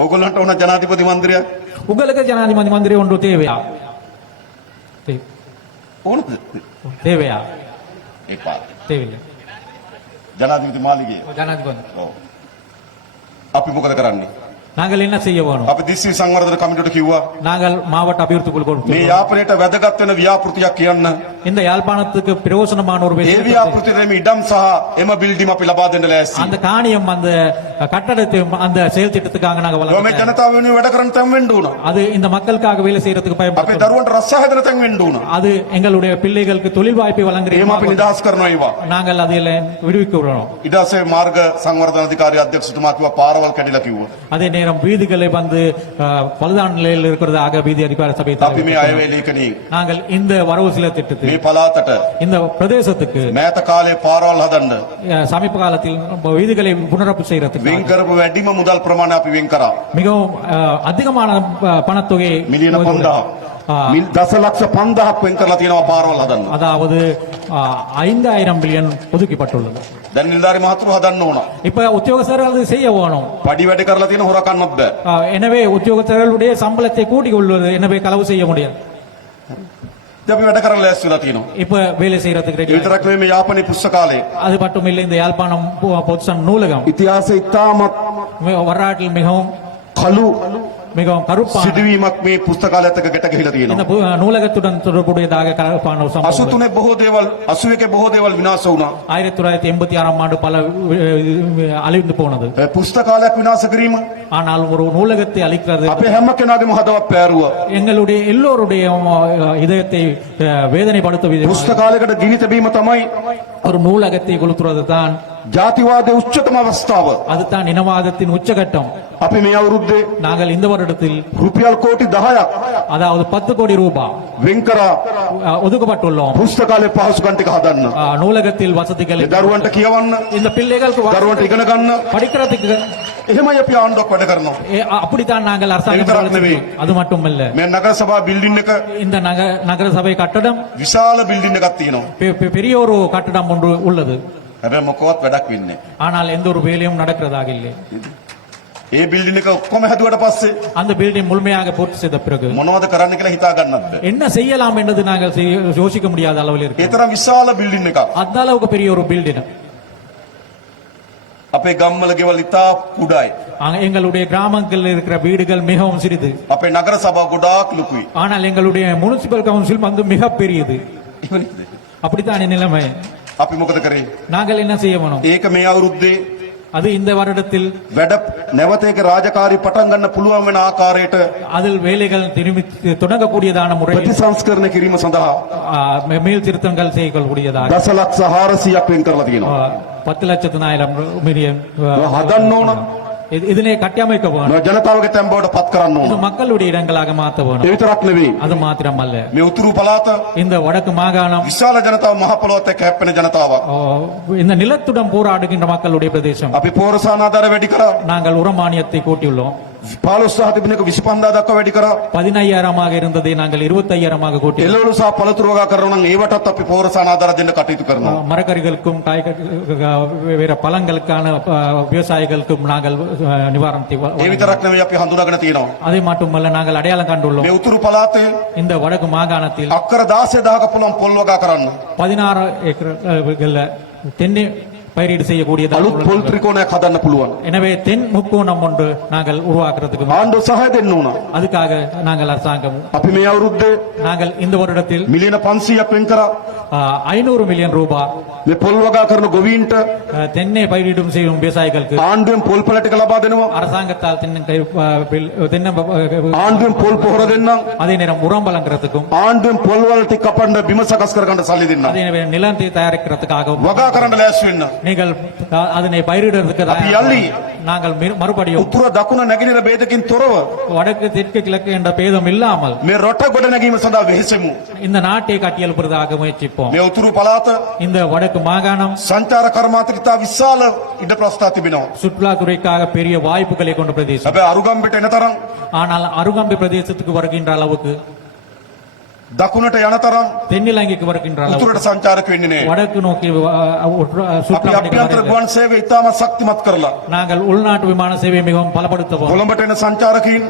ඕගොල්ලන්ට ඕන ජනාධිපති මන්දිරයක් உங்களுக்கு ஜனாதிபதி மந்திரி ஒன்று தேவையா? ඕනද? தேவையா? එපා. தேவையில்லை. ජනාධිපති මාලිගය. ஜனாதிபதி ඔව්. අපි මොකද කරන්නේ? நாங்கள் என்ன செய்ய வேணும்? අපි දිස්ත්‍රික් සංවර්ධන කමිටුවට කිව්වා நாங்கள் மாவட்ட அபிவிருத்தி குழு මේ கொடுத்தோம். යාපනයට වැදගත් වෙන ව්‍යාපෘතියක් කියන්න. இந்த யாழ்ப்பாணத்துக்கு பிரயோசனமான ஒரு ඒ விஷயம், ව්‍යාපෘතියේ මේ ඉඩම් සහ එම බිල්ඩින් අපි ලබා දෙන්න ලෑස්ති. அந்த காணியம் அந்த கட்டடத்தை அந்த செயல் திட்டத்துக்காக நாங்கள் මේ வழங்குகிறோம். ජනතාව වෙනුවෙන් වැඩ කරන්න තැන් වෙන්න ඕන. அது இந்த மக்களுக்காக வேலை செய்யறதுக்கு අපේ பயன்படுத்தும். දරුවන්ට රස්සා හැදෙන තැන් වෙන්න ඕන. அது எங்களுடைய பிள்ளைகளுக்கு தொழில் வாய்ப்பை එහෙම අපි வழங்குகிறோம். නිදහස් කරනවා ඒවා. நாங்கள் அதில் விடுவிக்கிறோம். ඊට මාර්ග සංවර්ධන අධිකාරී අධ්‍යක්ෂතුමා කිව්වා පාරවල් කැඩිලා කිව්වා. அதே நேரம் வீதிகளை வந்து பழுதான நிலையில் இருக்கிறதாக வீதி அதிகார சபை අපි මේ தலைவர் අයවැය ලේඛනයේ நாங்கள் இந்த வரவு சில திட்டத்தில் මේ පළාතට இந்த பிரதேசத்துக்கு මෑත කාලේ පාරවල් හදන්න சமீப காலத்தில் வீதிகளை புனரப்பு செய்யறதுக்கு වෙන් කරපු වැඩිම මුදල් ප්‍රමාණය අපි වෙන් කරා. மிகவும் அதிகமான பணத்தொகை මිලියන 5000. දසලක්ෂ 5000ක් වෙන් කරලා තියෙනවා පාරවල් හදන්න. அதாவது 5000 பில்லியன் ஒதுக்கப்பட்டுள்ளது. දැන් නිලධාරි මහතුරු හදන්න ඕන. இப்ப உத்தியோகஸ்தர்கள் அது செய்ய வேணும். පඩි වැඩ කරලා තියෙන හොරකන්නත් බෑ. எனவே உத்தியோகஸ்தர்களுடைய சம்பளத்தை கூட்டி கொள்வது, எனவே களவு செய்ய முடியாது. ඉතින් අපි වැඩ කරන්න ලෑස්ති වෙලා තියෙනවා. இப்ப வேலை செய்யறதுக்கு ඒ ready. විතරක් නෙවෙයි මේ යාපනයේ පුස්තකාලේ அது மட்டும் இல்லை, இந்த யாழ்ப்பாணம் பொதுசன் நூலகம் ඉතිහාසය ඉතාමත් வரலாற்றில் மிகவும் කළු கருப்பான සිදුවීමක් මේ පුස්තකාලයත් එක්ක ගැට ගහලා இந்த තියෙනවා. நூலகத்துடன் தொடர்புடையதாக கருப்பான ஒரு சம்பவம். 83 බොහෝ දේවල් 81 බොහෝ දේවල් විනාශ වුණා. 1986 ஆண்டு பல அழிந்து போனது. පුස්තකාලයක් විනාශ කිරීම ஆனால் ஒரு நூலகத்தை அழிக்கிறது අපේ හැම කෙනාගේම හදවත් පෑරුවා. எங்களுடைய எல்லோருடைய இதயத்தை வேதனைப்படுத்த விதமாக පුස්තකාලයකට ගිනි තැබීම තමයි ஒரு நூலகத்தை கொளுத்துறது தான், ජාතිවාදයේ උච්චතම අවස්ථාව. அதுதான் இனவாதத்தின் உச்சகட்டம். අපි මේ අවුරුද්දේ நாங்கள் இந்த வருடத்தில் රුපියල් කෝටි 10ක් அதாவது 10 கோடி ரூபாய் වෙන් කරා ஒதுக்கப்பட்டுள்ளோம். පුස්තකාලේ පහසුකම් ටික හදන්න. நூலகத்தில் வசதிகள் ඒ දරුවන්ට කියවන්න, இந்த பிள்ளைகளுக்கு දරුවන්ට ඉගෙන ගන්න. படிக்கிறதுக்கு එහෙමයි අපි ආණ්ඩුවක් වැඩ කරනවා. அப்படித்தான் நாங்கள் அரசாங்கம் இது தரப்பு நடத்துகிறோம். அது மட்டுமல்ல, මේ නගර සභා බිල්ඩින් එක இந்த நகர சபை கட்டடம் විශාල බිල්ඩින් එකක් තියෙනවා. பெரிய ஒரு கட்டடம் ஒன்று உள்ளது. හැබැයි මොකවත් වැඩක් වෙන්නේ නැහැ. ஆனால் எந்த ஒரு வேலையும் நடக்கிறதாக இல்லை. ඒ බිල්ඩින් එක ඔක්කොම හැදුවට පස්සේ அந்த பில்டிங் முழுமையாக பூர்த்தி செய்த பிறகு මොනවද කරන්න කියලා හිතා ගන්නත් බෑ. என்ன செய்யலாம் என்பது நாங்கள் யோசிக்க முடியாத அளவில் ඒ இருக்கு. තරම් විශාල බිල්ඩින් එකක්. அந்த அளவுக்கு பெரிய ஒரு பில்டிங். අපේ ගම්වල ගෙවල් ඉතා කුඩායි. எங்களுடைய கிராமங்களில் இருக்கிற வீடுகள் மிகவும் சிறிது. අපේ නගර සභාව ගොඩාක් ලොකුයි. ஆனால் எங்களுடைய முனிசிபல் கவுன்சில் வந்து மிக பெரியது. එහෙමද? அப்படித்தான் நிலைமை. අපි මොකද කරේ? நாங்கள் என்ன செய்ய வேணும்? ඒක මේ අවුරුද්දේ அது இந்த வருடத்தில் වැඩ නැවත ඒක රාජකාරී පටන් ගන්න පුළුවන් වෙන ආකාරයට அதில் வேலைகள் திரும்பி தொடங்கக்கூடியதான முறையில் ප්‍රතිසංස්කරණය කිරීම සඳහා மேல் திருத்தங்கள் செய்யக்கூடியதாக දසලක්ෂ 400ක් වෙන් කරලා තියෙනවා. 10,00,000 மில்லியன் හදන්න ඕන. இதனை கட்டியமைக்க வேணும். ජනතාවගේ තැන් බවට පත් කරන්න இது ඕන. மக்களுடைய இடங்களாக மாற்ற ඒ வேணும். විතරක් නෙවෙයි. அது மாத்திரம் அல்ல, මේ උතුරු පළාත இந்த வடக்கு மாகாணம் විශාල ජනතාව මහ පොළොවත් එක්ක හැප්පෙන ජනතාවක්. இந்த நிலத்துடன் போராடுகின்ற மக்களுடைய பிரதேசம். අපි පෝරසාන ආධාර වැඩි කරා. நாங்கள் உரமானியத்தை கூட்டியுள்ளோம். 15,000 තිබෙනක 25,000 දක්වා වැඩි කරා. 15,000 இருந்ததை நாங்கள் 25,000 கூட்டி එළවලු සහ පළතුරු වගා කරනවා නම් ඒවටත් අපි පෝරසාන ආධාර දෙන්න කටයුතු කරනවා. மரக்கறிகளுக்கும் காய் வேற பழங்களுக்கான விவசாயிகளுக்கும் நாங்கள் நிவாரணத்தை ඒ විතරක් නෙවෙයි අපි හඳුනාගෙන තියෙනවා. அதே மட்டுமல்ல நாங்கள் அடையாளம் கண்டுள்ளோம். මේ උතුරු පළාතේ இந்த வடக்கு மாகாணத்தில் අක්කර 16,000ක පුළුවන් පොල් වගා කරන්න. 16 ஏக்கர்கள்ல தென்னை பயிரீடு செய்யக்கூடிய අලුත් පොල් ත්‍රිකෝණයක් හදන්න පුළුවන්. எனவே தென் முக்கோணம் ஒன்று நாங்கள் உருவாக்குறதுக்கு ආණ්ඩුව සහාය දෙන්න ඕන. அதுக்காக நாங்கள் அரசாங்கம் අපි මේ අවුරුද්දේ நாங்கள் இந்த வருடத்தில் මිලියන 500ක් වෙන් කරා. 500 மில்லியன் ரூபாய் මේ පොල් වගා කරන ගොවීන්ට தென்னை பயிரிடும் செய்யும் விவசாயிகளுக்கு ආණ්ඩුවෙන් පොල් පළ ටික ලබා දෙනවා. அரசாங்கத்தால் தென்னை ආණ්ඩුවෙන් පොල් පොහොර දෙන්නම්. அதே நேரம் உரம் வழங்குறதுக்கும் ආණ්ඩුවෙන් පොල් වල ටික කපන්න බිම සකස් කරගන්න සල්ලි දෙන්නම්. அதே நேரம் நிலத்தை தயாரிக்கிறதுக்காகவும் වගා කරන්න ලෑස්ති වෙන්න. நீங்கள் அதனை பயிரிடுறதுக்கு අපි යලි நாங்கள் மறுபடியும் උතුර දකුණ නැගෙනහිර ભેදකින් තොරව வடக்கு தெற்கு கிழக்கு என்ற பேதம் இல்லாமல் මේ රට ගොඩ නැගීම සඳහා වෙහෙසෙමු. இந்த நாட்டை கட்டியெழுப்புறதாக முயற்சிப்போம். මේ උතුරු පළාත இந்த வடக்கு மாகாணம் සංචාර කර්මාන්තයට ඉතා විශාල ඉඩ ප්‍රස්ථා තිබෙනවා. சுற்றுலாத்துறைக்காக பெரிய வாய்ப்புகளை கொண்ட பிரதேசம். හැබැයි අරුගම්බෙට එන තරම් ஆனால் அருகம்பி பிரதேசத்துக்கு வருகின்ற அளவுக்கு දකුණට යන තරම් தென்னிலங்கைக்கு வருகின்ற அளவுக்கு උතුරට සංචාරක වෙන්නේ නැහැ. வடக்கு நோக்கி අපි சுற்றுலா අභ්‍යන්තර ගුවන් සේවය ඉතාමත් ශක්තිමත් කරලා நாங்கள் உள்நாட்டு விமான சேவை மிகவும் பலப்படுத்துவோம். කොළඹට එන සංචාරකයින්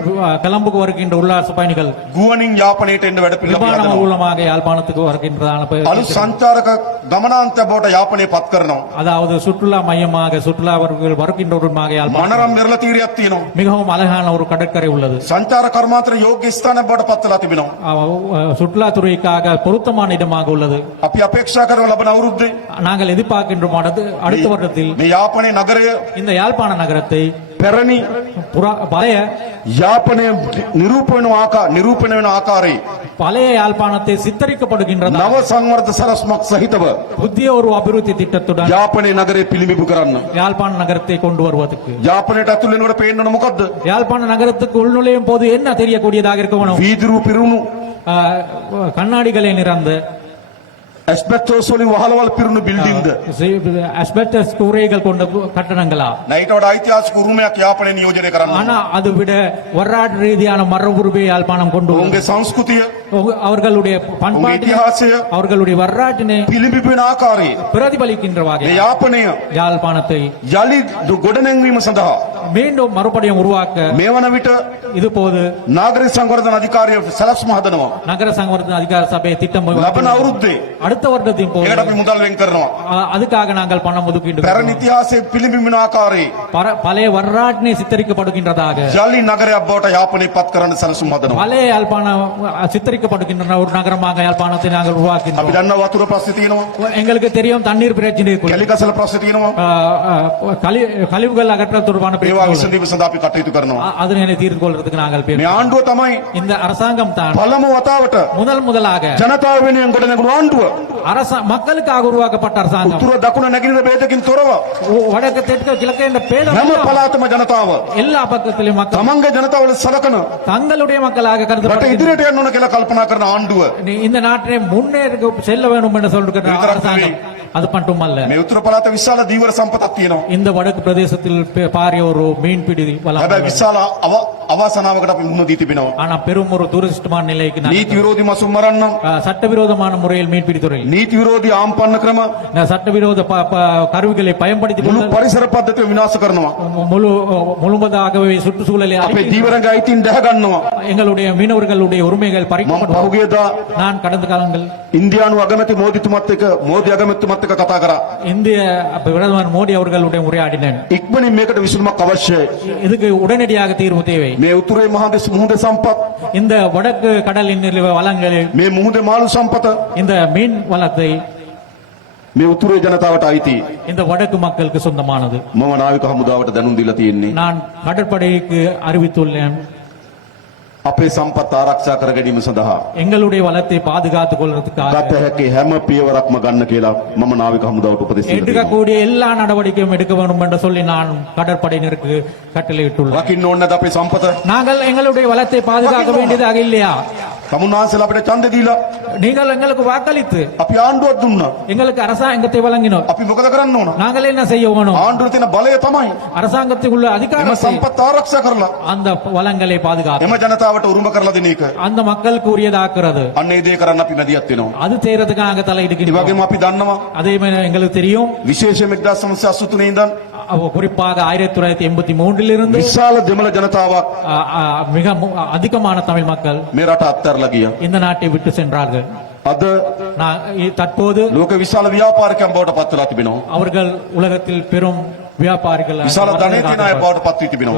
கிளம்புக்கு வருகின்ற உல்லாச பயணிகள் ගුවනින් යාපනයට එන්න වැඩ පිළිවෙල விமானம் හදනවා. மூலமாக யாழ்ப்பாணத்துக்கு வருகின்றதான අලුත් සංචාරක ගමනාන්තය බවට යාපනය පත් කරනවා. அதாவது சுற்றுலா மையமாக சுற்றுலாவர்கள் வருகின்றவருமாக யாழ்ப்பாணம் මනරම් මෙරළ තීරයක් තියෙනවා. மிகவும் அழகான ஒரு கடற்கரை உள்ளது. සංචාර කර්මාන්තර යෝග්‍ය ස්ථානයක් බවට පත් වෙලා තිබෙනවා. சுற்றுலாத்துறைக்காக பொருத்தமான இடமாக உள்ளது. අපි අපේක්ෂා කරන ලබන අවුරුද්දේ நாங்கள் எதிர்பார்க்கின்றோம் அடுத்த வருடத்தில் මේ යාපනයේ නගරය இந்த யாழ்ப்பாண நகரத்தை පැරණි பழைய යාපනය නිරූපණය වෙන ආකාරයේ பழைய யாழ்ப்பாணத்தை சித்தரிக்கப்படுகின்ற නව සංවර්ධ සලස්මක් සහිතව புதிய ஒரு அபிவிருத்தி திட்டத்துடன் යාපනයේ නගරය පිළිඹු කරන්න. யாழ்ப்பாண நகரத்தை கொண்டு வருவதற்கு යාපනයට ඇතුල් වෙනකොට පේන්න ඕන මොකද්ද? யாழ்ப்பாண நகரத்துக்கு உள்நுழையும் போது என்ன தெரியக்கூடியதாக இருக்க வேணும்? වීදුරු පිරුණු கண்ணாடிகளை நிறந்த ඇස්බෙස්ටෝස් වලින් වහලවල් පිරුණු බිල්ඩින්ද அஸ்பெஸ்டஸ் கூரைகள் கொண்ட கட்டடங்களா? නයිට වඩා ஐතිහාසික උරුමයක් යාපනයේ නියෝජනය කරන්න. ஆனா அதை விட வரலாற்று ரீதியான மரபுரிமை யாழ்ப்பாணம் கொண்டு வரும். ඔවුන්ගේ සංස්කෘතිය அவர்களுடைய ඔවුන්ගේ பண்பாட்டு ඉතිහාසය அவர்களுடைய வரலாற்றினை පිළිඹු වෙන ආකාරයේ பிரதிபலிக்கின்ற මේ வகையில் යාපනය யாழ்ப்பாணத்தை යලි ගොඩනැංවීම සඳහා மீண்டும் மறுபடியும் உருவாக்க මේ වන විට இது போது නාගරික සංවර්ධන අධිකාරිය සලස්ම හදනවා. நகர சங்கவர்த்தன அதிகார சபை திட்டம் ලබන අවුරුද්දේ அடுத்த வருடத்தின் போது ඒකට අපි මුදල් වෙන් කරනවා. அதுக்காக நாங்கள் பணம் ஒதுக்கின்றோம். පැරණි ඉතිහාසයේ පිළිඹු වෙන ආකාරයේ பழைய வரலாற்றினை சித்தரிக்கப்படுகின்றதாக යලි නගරයක් බවට යාපනය පත් කරන්න සලසුම් හදනවා. பழைய யாழ்ப்பாணம் சித்தரிக்கப்படுகின்ற ஒரு நகரமாக யாழ்ப்பாணத்தை நாங்கள் අපි உருவாக்கின்றோம். දන්නා වතුර ප්‍රශ්නේ තියෙනවා. எங்களுக்கு தெரியும் தண்ணீர் பிரச்சனை இருக்கு. කැලිකසල ප්‍රශ්නේ තියෙනවා. கழிவுகள் அகற்றல் தொடர்பான ඒවා பிரச்சனை විසඳීම සඳහා අපි කටයුතු කරනවා. அதனை தீர்த்து கொள்றதுக்கு நாங்கள் මේ ආණ්ඩුව තමයි இந்த அரசாங்கம் தான் පළමු වතාවට முதலாக ජනතාව වෙනුවෙන් ගොඩනැගුණු ආණ්ඩුව. மக்களுக்காக உருவாக்கப்பட்ட அரசாங்கம். උතුර දකුණ නැගෙනහිර ભેදකින් තොරව வடக்கு தெற்கு கிழக்கு என்ற பேதம் හැම පළාතම ජනතාව எல்லா பக்கத்திலும் மக்கள் තමන්ගේ ජනතාව ලෙස සලකන தங்களுடைய மக்களாக රට கருதப்படுகின்ற ඉදිරියට යන්න ඕන කියලා කල්පනා කරන ආණ්ඩුව. இந்த நாட்டினை முன்னேற செல்ல வேண்டும் என்று சொல்ற அரசாங்கம். அது மட்டுமல்ல, මේ උතුර පළාත විශාල දීවර සම්පතක් තියෙනවා. இந்த வடக்கு பிரதேசத்தில் பாரிய ஒரு மீன்பிடி வளம். හැබැයි විශාල අවාසනාවකට අපි මුහුණ දී තිබෙනවා. ஆனா பெரும் ஒரு துரதிருஷ்டமான நிலைக்கு නීති විරෝධී මසුම් මරන්නම් சட்டவிரோதமான முறையில் மீன்பிடி துறை නීති විරෝධී ආම්පන්න ක්‍රම சட்டவிரோத கருவிகளை பயன்படுத்தி මුළු පරිසර පද්ධතිය විනාශ කරනවා. முழுவதாகவே சுற்றுச்சூழலை අපේ දීවරංග අයිතීන් දැහ ගන්නවා. எங்களுடைய மீனவர்களுடைய உரிமைகள் මම பறிக்கப்படும். පහුගියදා நான் கடந்த காலங்கள் ඉන්දියානු අගමැති මෝදිතුමත් එක්ක මෝදි අගමැතිතුමත් එක්ක කතා කරා. இந்திய பிரதமர் மோடி அவர்களுடைய உரையாடினேன். ඉක්මනින් මේකට විසඳුමක් අවශ්‍යයි. இதுக்கு உடனடியாக தீர்வு தேவை. මේ උතුරේ මහදෙස් මුහුද සම්පත් இந்த வடக்கு கடலின் வளங்களில் මේ මුහුදේ මාළු සම්පත இந்த மீன் வளத்தை මේ උතුරේ ජනතාවට අයිති. இந்த வடக்கு மக்களுக்கு சொந்தமானது. මම නාවික හමුදාවට දැනුම් දීලා තියෙන්නේ. நான் கடற்படைக்கு அறிவித்துள்ளேன். අපේ සම්පත් ආරක්ෂා කර ගැනීම සඳහා எங்களுடைய வளத்தை பாதுகாத்துக் கொள்றதுக்காக ගත හැකි හැම පියවරක්ම ගන්න කියලා මම නාවික හමුදාවට උපදෙස් දීලා තියෙනවා. எடுக்கக்கூடிய எல்லா நடவடிக்கையும் எடுக்க வேண்டும் என்று சொல்லி நான் கடற்படையினருக்கு கட்டளையிட்டுள்ளேன். රකින්න ඕනේ නැද අපේ සම්පත? நாங்கள் எங்களுடைய வளத்தை பாதுகாக்க வேண்டியதாக இல்லையா? තමුන්නාන්සලා අපිට ඡන්දෙ දීලා நீங்கள் எங்களுக்கு வாக்களித்து අපි ආණ්ඩුවක් දුන්නා. எங்களுக்கு அரசாங்கத்தை வழங்கினோம். අපි මොකද කරන්න ඕන? நாங்கள் என்ன செய்ய வேணும்? ආණ්ඩුවේ තියෙන බලය තමයි அரசாங்கத்தில் உள்ள එම அதிகாரத்தை සම්පත් ආරක්ෂා කරලා அந்த வளங்களை பாதுகாப்பு එම ජනතාවට උරුම කරලා දෙන එක. அந்த மக்களுக்கு உரியதாக்குறது. අන්න ඒ දේ කරන්න අපි මැදිහත් වෙනවා. அது செய்யறதுக்கு நாங்க ඒ தலையிடுகின்றோம். වගේම අපි දන්නවා அதே மாதிரி எங்களுக்கு தெரியும் විශේෂයෙන් 1983 ඉඳන් குறிப்பாக 1983 இருந்து විශාල දෙමළ ජනතාවක් மிக அதிகமான தமிழ் மக்கள் මේ රට අත්හැරලා ගියා. இந்த நாட்டை விட்டு சென்றார்கள். අද தற்போது ලෝක විශාල ව්‍යාපාරිකයන් බවට පත් වෙලා තිබෙනවා. அவர்கள் உலகத்தில் பெரும் வியாபாரிகள் විශාල ධනෙ තියෙන අය බවට පත් වී තිබෙනවා.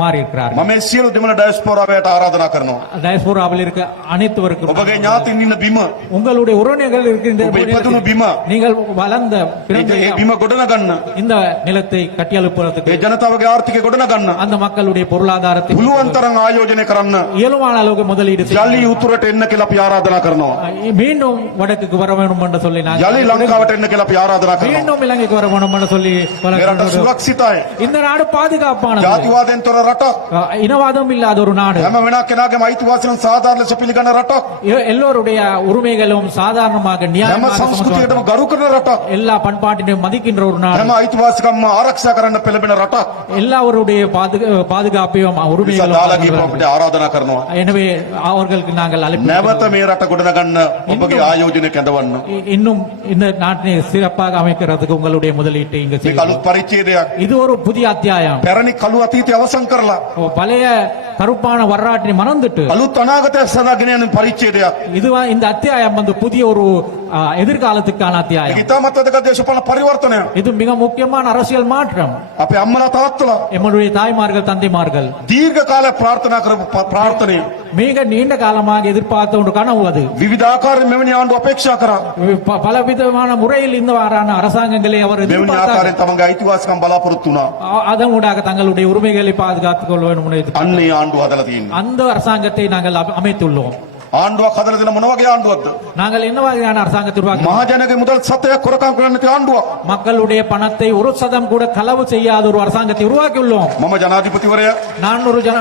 மாறி இருக்கிறார்கள். මම මේ සියලු දෙමළ ඩයස්පෝරාවට ආරාධනා කරනවා. டயஸ்போராவில் இருக்க அனைத்துவருக்கும் ඔබගේ ඥාතීන් ඉන්න බිම உங்களுடைய உறவினர்கள் இருக்கின்ற ඔබ ඉපදුණු බිම நீங்கள் வளர்ந்த பிறந்த ඒ බිම ගොඩනගන්න இந்த நிலத்தை கட்டியெழுப்புறதுக்கு ඒ ජනතාවගේ ආර්ථිකය ගොඩනගන්න அந்த மக்களுடைய பொருளாதாரத்தை පුළුවන් තරම් ආයෝජනය කරන්න இயலுமான அளவுக்கு முதலீடு செய்ய යලි උතුරට එන්න කියලා අපි ආරාධනා කරනවා. மீண்டும் வடக்குக்கு வர வேண்டும் என்று சொல்லி நாங்கள் යලි ලංකාවට එන්න කියලා අපි ආරාධනා කරනවා. மீண்டும் இலங்கைக்கு வர வேண்டும் என்று சொல்லி මේ රට සුරක්ෂිතයි. இந்த நாடு பாதுகாப்பானது. ජාතිවාදයෙන් තොර රටක්. இனவாதம் இல்லாத ஒரு நாடு. හැම වෙනක් කෙනාගේම අයිතිවාසිකම් සාධාරණ ලෙස පිළිගන්න රටක්. எல்லோருடைய உரிமைகளும் சாதாரணமாக හැම நியாயமாக සංස්කෘතියකටම ගරු කරන රටක්. எல்லா பண்பாட்டினையும் மதிக்கின்ற ஒரு நாடு. හැම අයිතිවාසිකම්ම ආරක්ෂා කරන්න පෙළඹෙන රටක්. எல்லாருடைய பாதுகாப்பையும் නිසා உரிமைகளும் දාලා ගිහම අපිට ආරාධනා කරනවා. எனவே அவர்களுக்கு நாங்கள் அழைப்பு නැවත මේ රට ගොඩනගන්න ඔබගේ ආයෝජනය කැඳවන්න. இன்னும் இந்த நாட்டினை சிறப்பாக அமைக்கிறதுக்கு உங்களுடைய முதலீட்டை இங்கு මේක செய்யுங்கள். අලුත් පරිච්ඡේදයක්. இது ஒரு புதிய அத்தியாயம். පැරණි කළු අතීතය අවසන් කරලා பழைய கருப்பான வரலாற்றினை மறந்துட்டு අලුත් අනාගතයක් සඳහා ගෙන යන පරිච්ඡේදයක්. இந்த அத்தியாயம் வந்து புதிய ஒரு எதிர்காலத்துக்கான මේක அத்தியாயம். ඉතාමත් වැදගත් දේශපාලන පරිවර්තනයක්. இது மிக முக்கியமான அரசியல் மாற்றம். අපේ අම්මලා තාත්තලා எம்முடைய தாய்மார்கள் தந்தைமார்கள் දීර්ඝ කාලයක් ප්‍රාර්ථනා කරපු ප්‍රාර්ථනය மிக நீண்ட காலமாக எதிர்பார்த்த ஒரு கனவு அது. විවිධ ආකාරයෙන් මෙවැනි ආණ්ඩු අපේක්ෂා කරා. பலவிதமான முறையில் இந்த வாரான அரசாங்கங்களை அவர் මෙවැනි எதிர்பார்த்தார். ආකාරයෙන් තමන්ගේ අයිතිවාසිකම් බලාපොරොත්තු වුණා. அதன் ஊடாக தங்களுடைய உரிமைகளை பாதுகாத்துக் கொள்ள வேண்டும் என்று எதிர்பார்த்தார். අන්න ඒ ආණ්ඩුව හදලා තියෙන්නේ. அந்த அரசாங்கத்தை நாங்கள் அமைத்துள்ளோம். ආණ්ඩුවක් හදලා දෙන මොන වගේ ආණ්ඩුවක්ද? நாங்கள் என்ன வகையான அரசாங்கத்தை உருவாக்க මහජනගේ මුදල් සතයක් කොරකම් කරන්න නැති ආණ්ඩුවක්. மக்களுடைய பணத்தை ஒரு சதம் கூட களவு செய்யாத ஒரு அரசாங்கத்தை உருவாக்கியுள்ளோம். මම ජනාධිපතිවරයා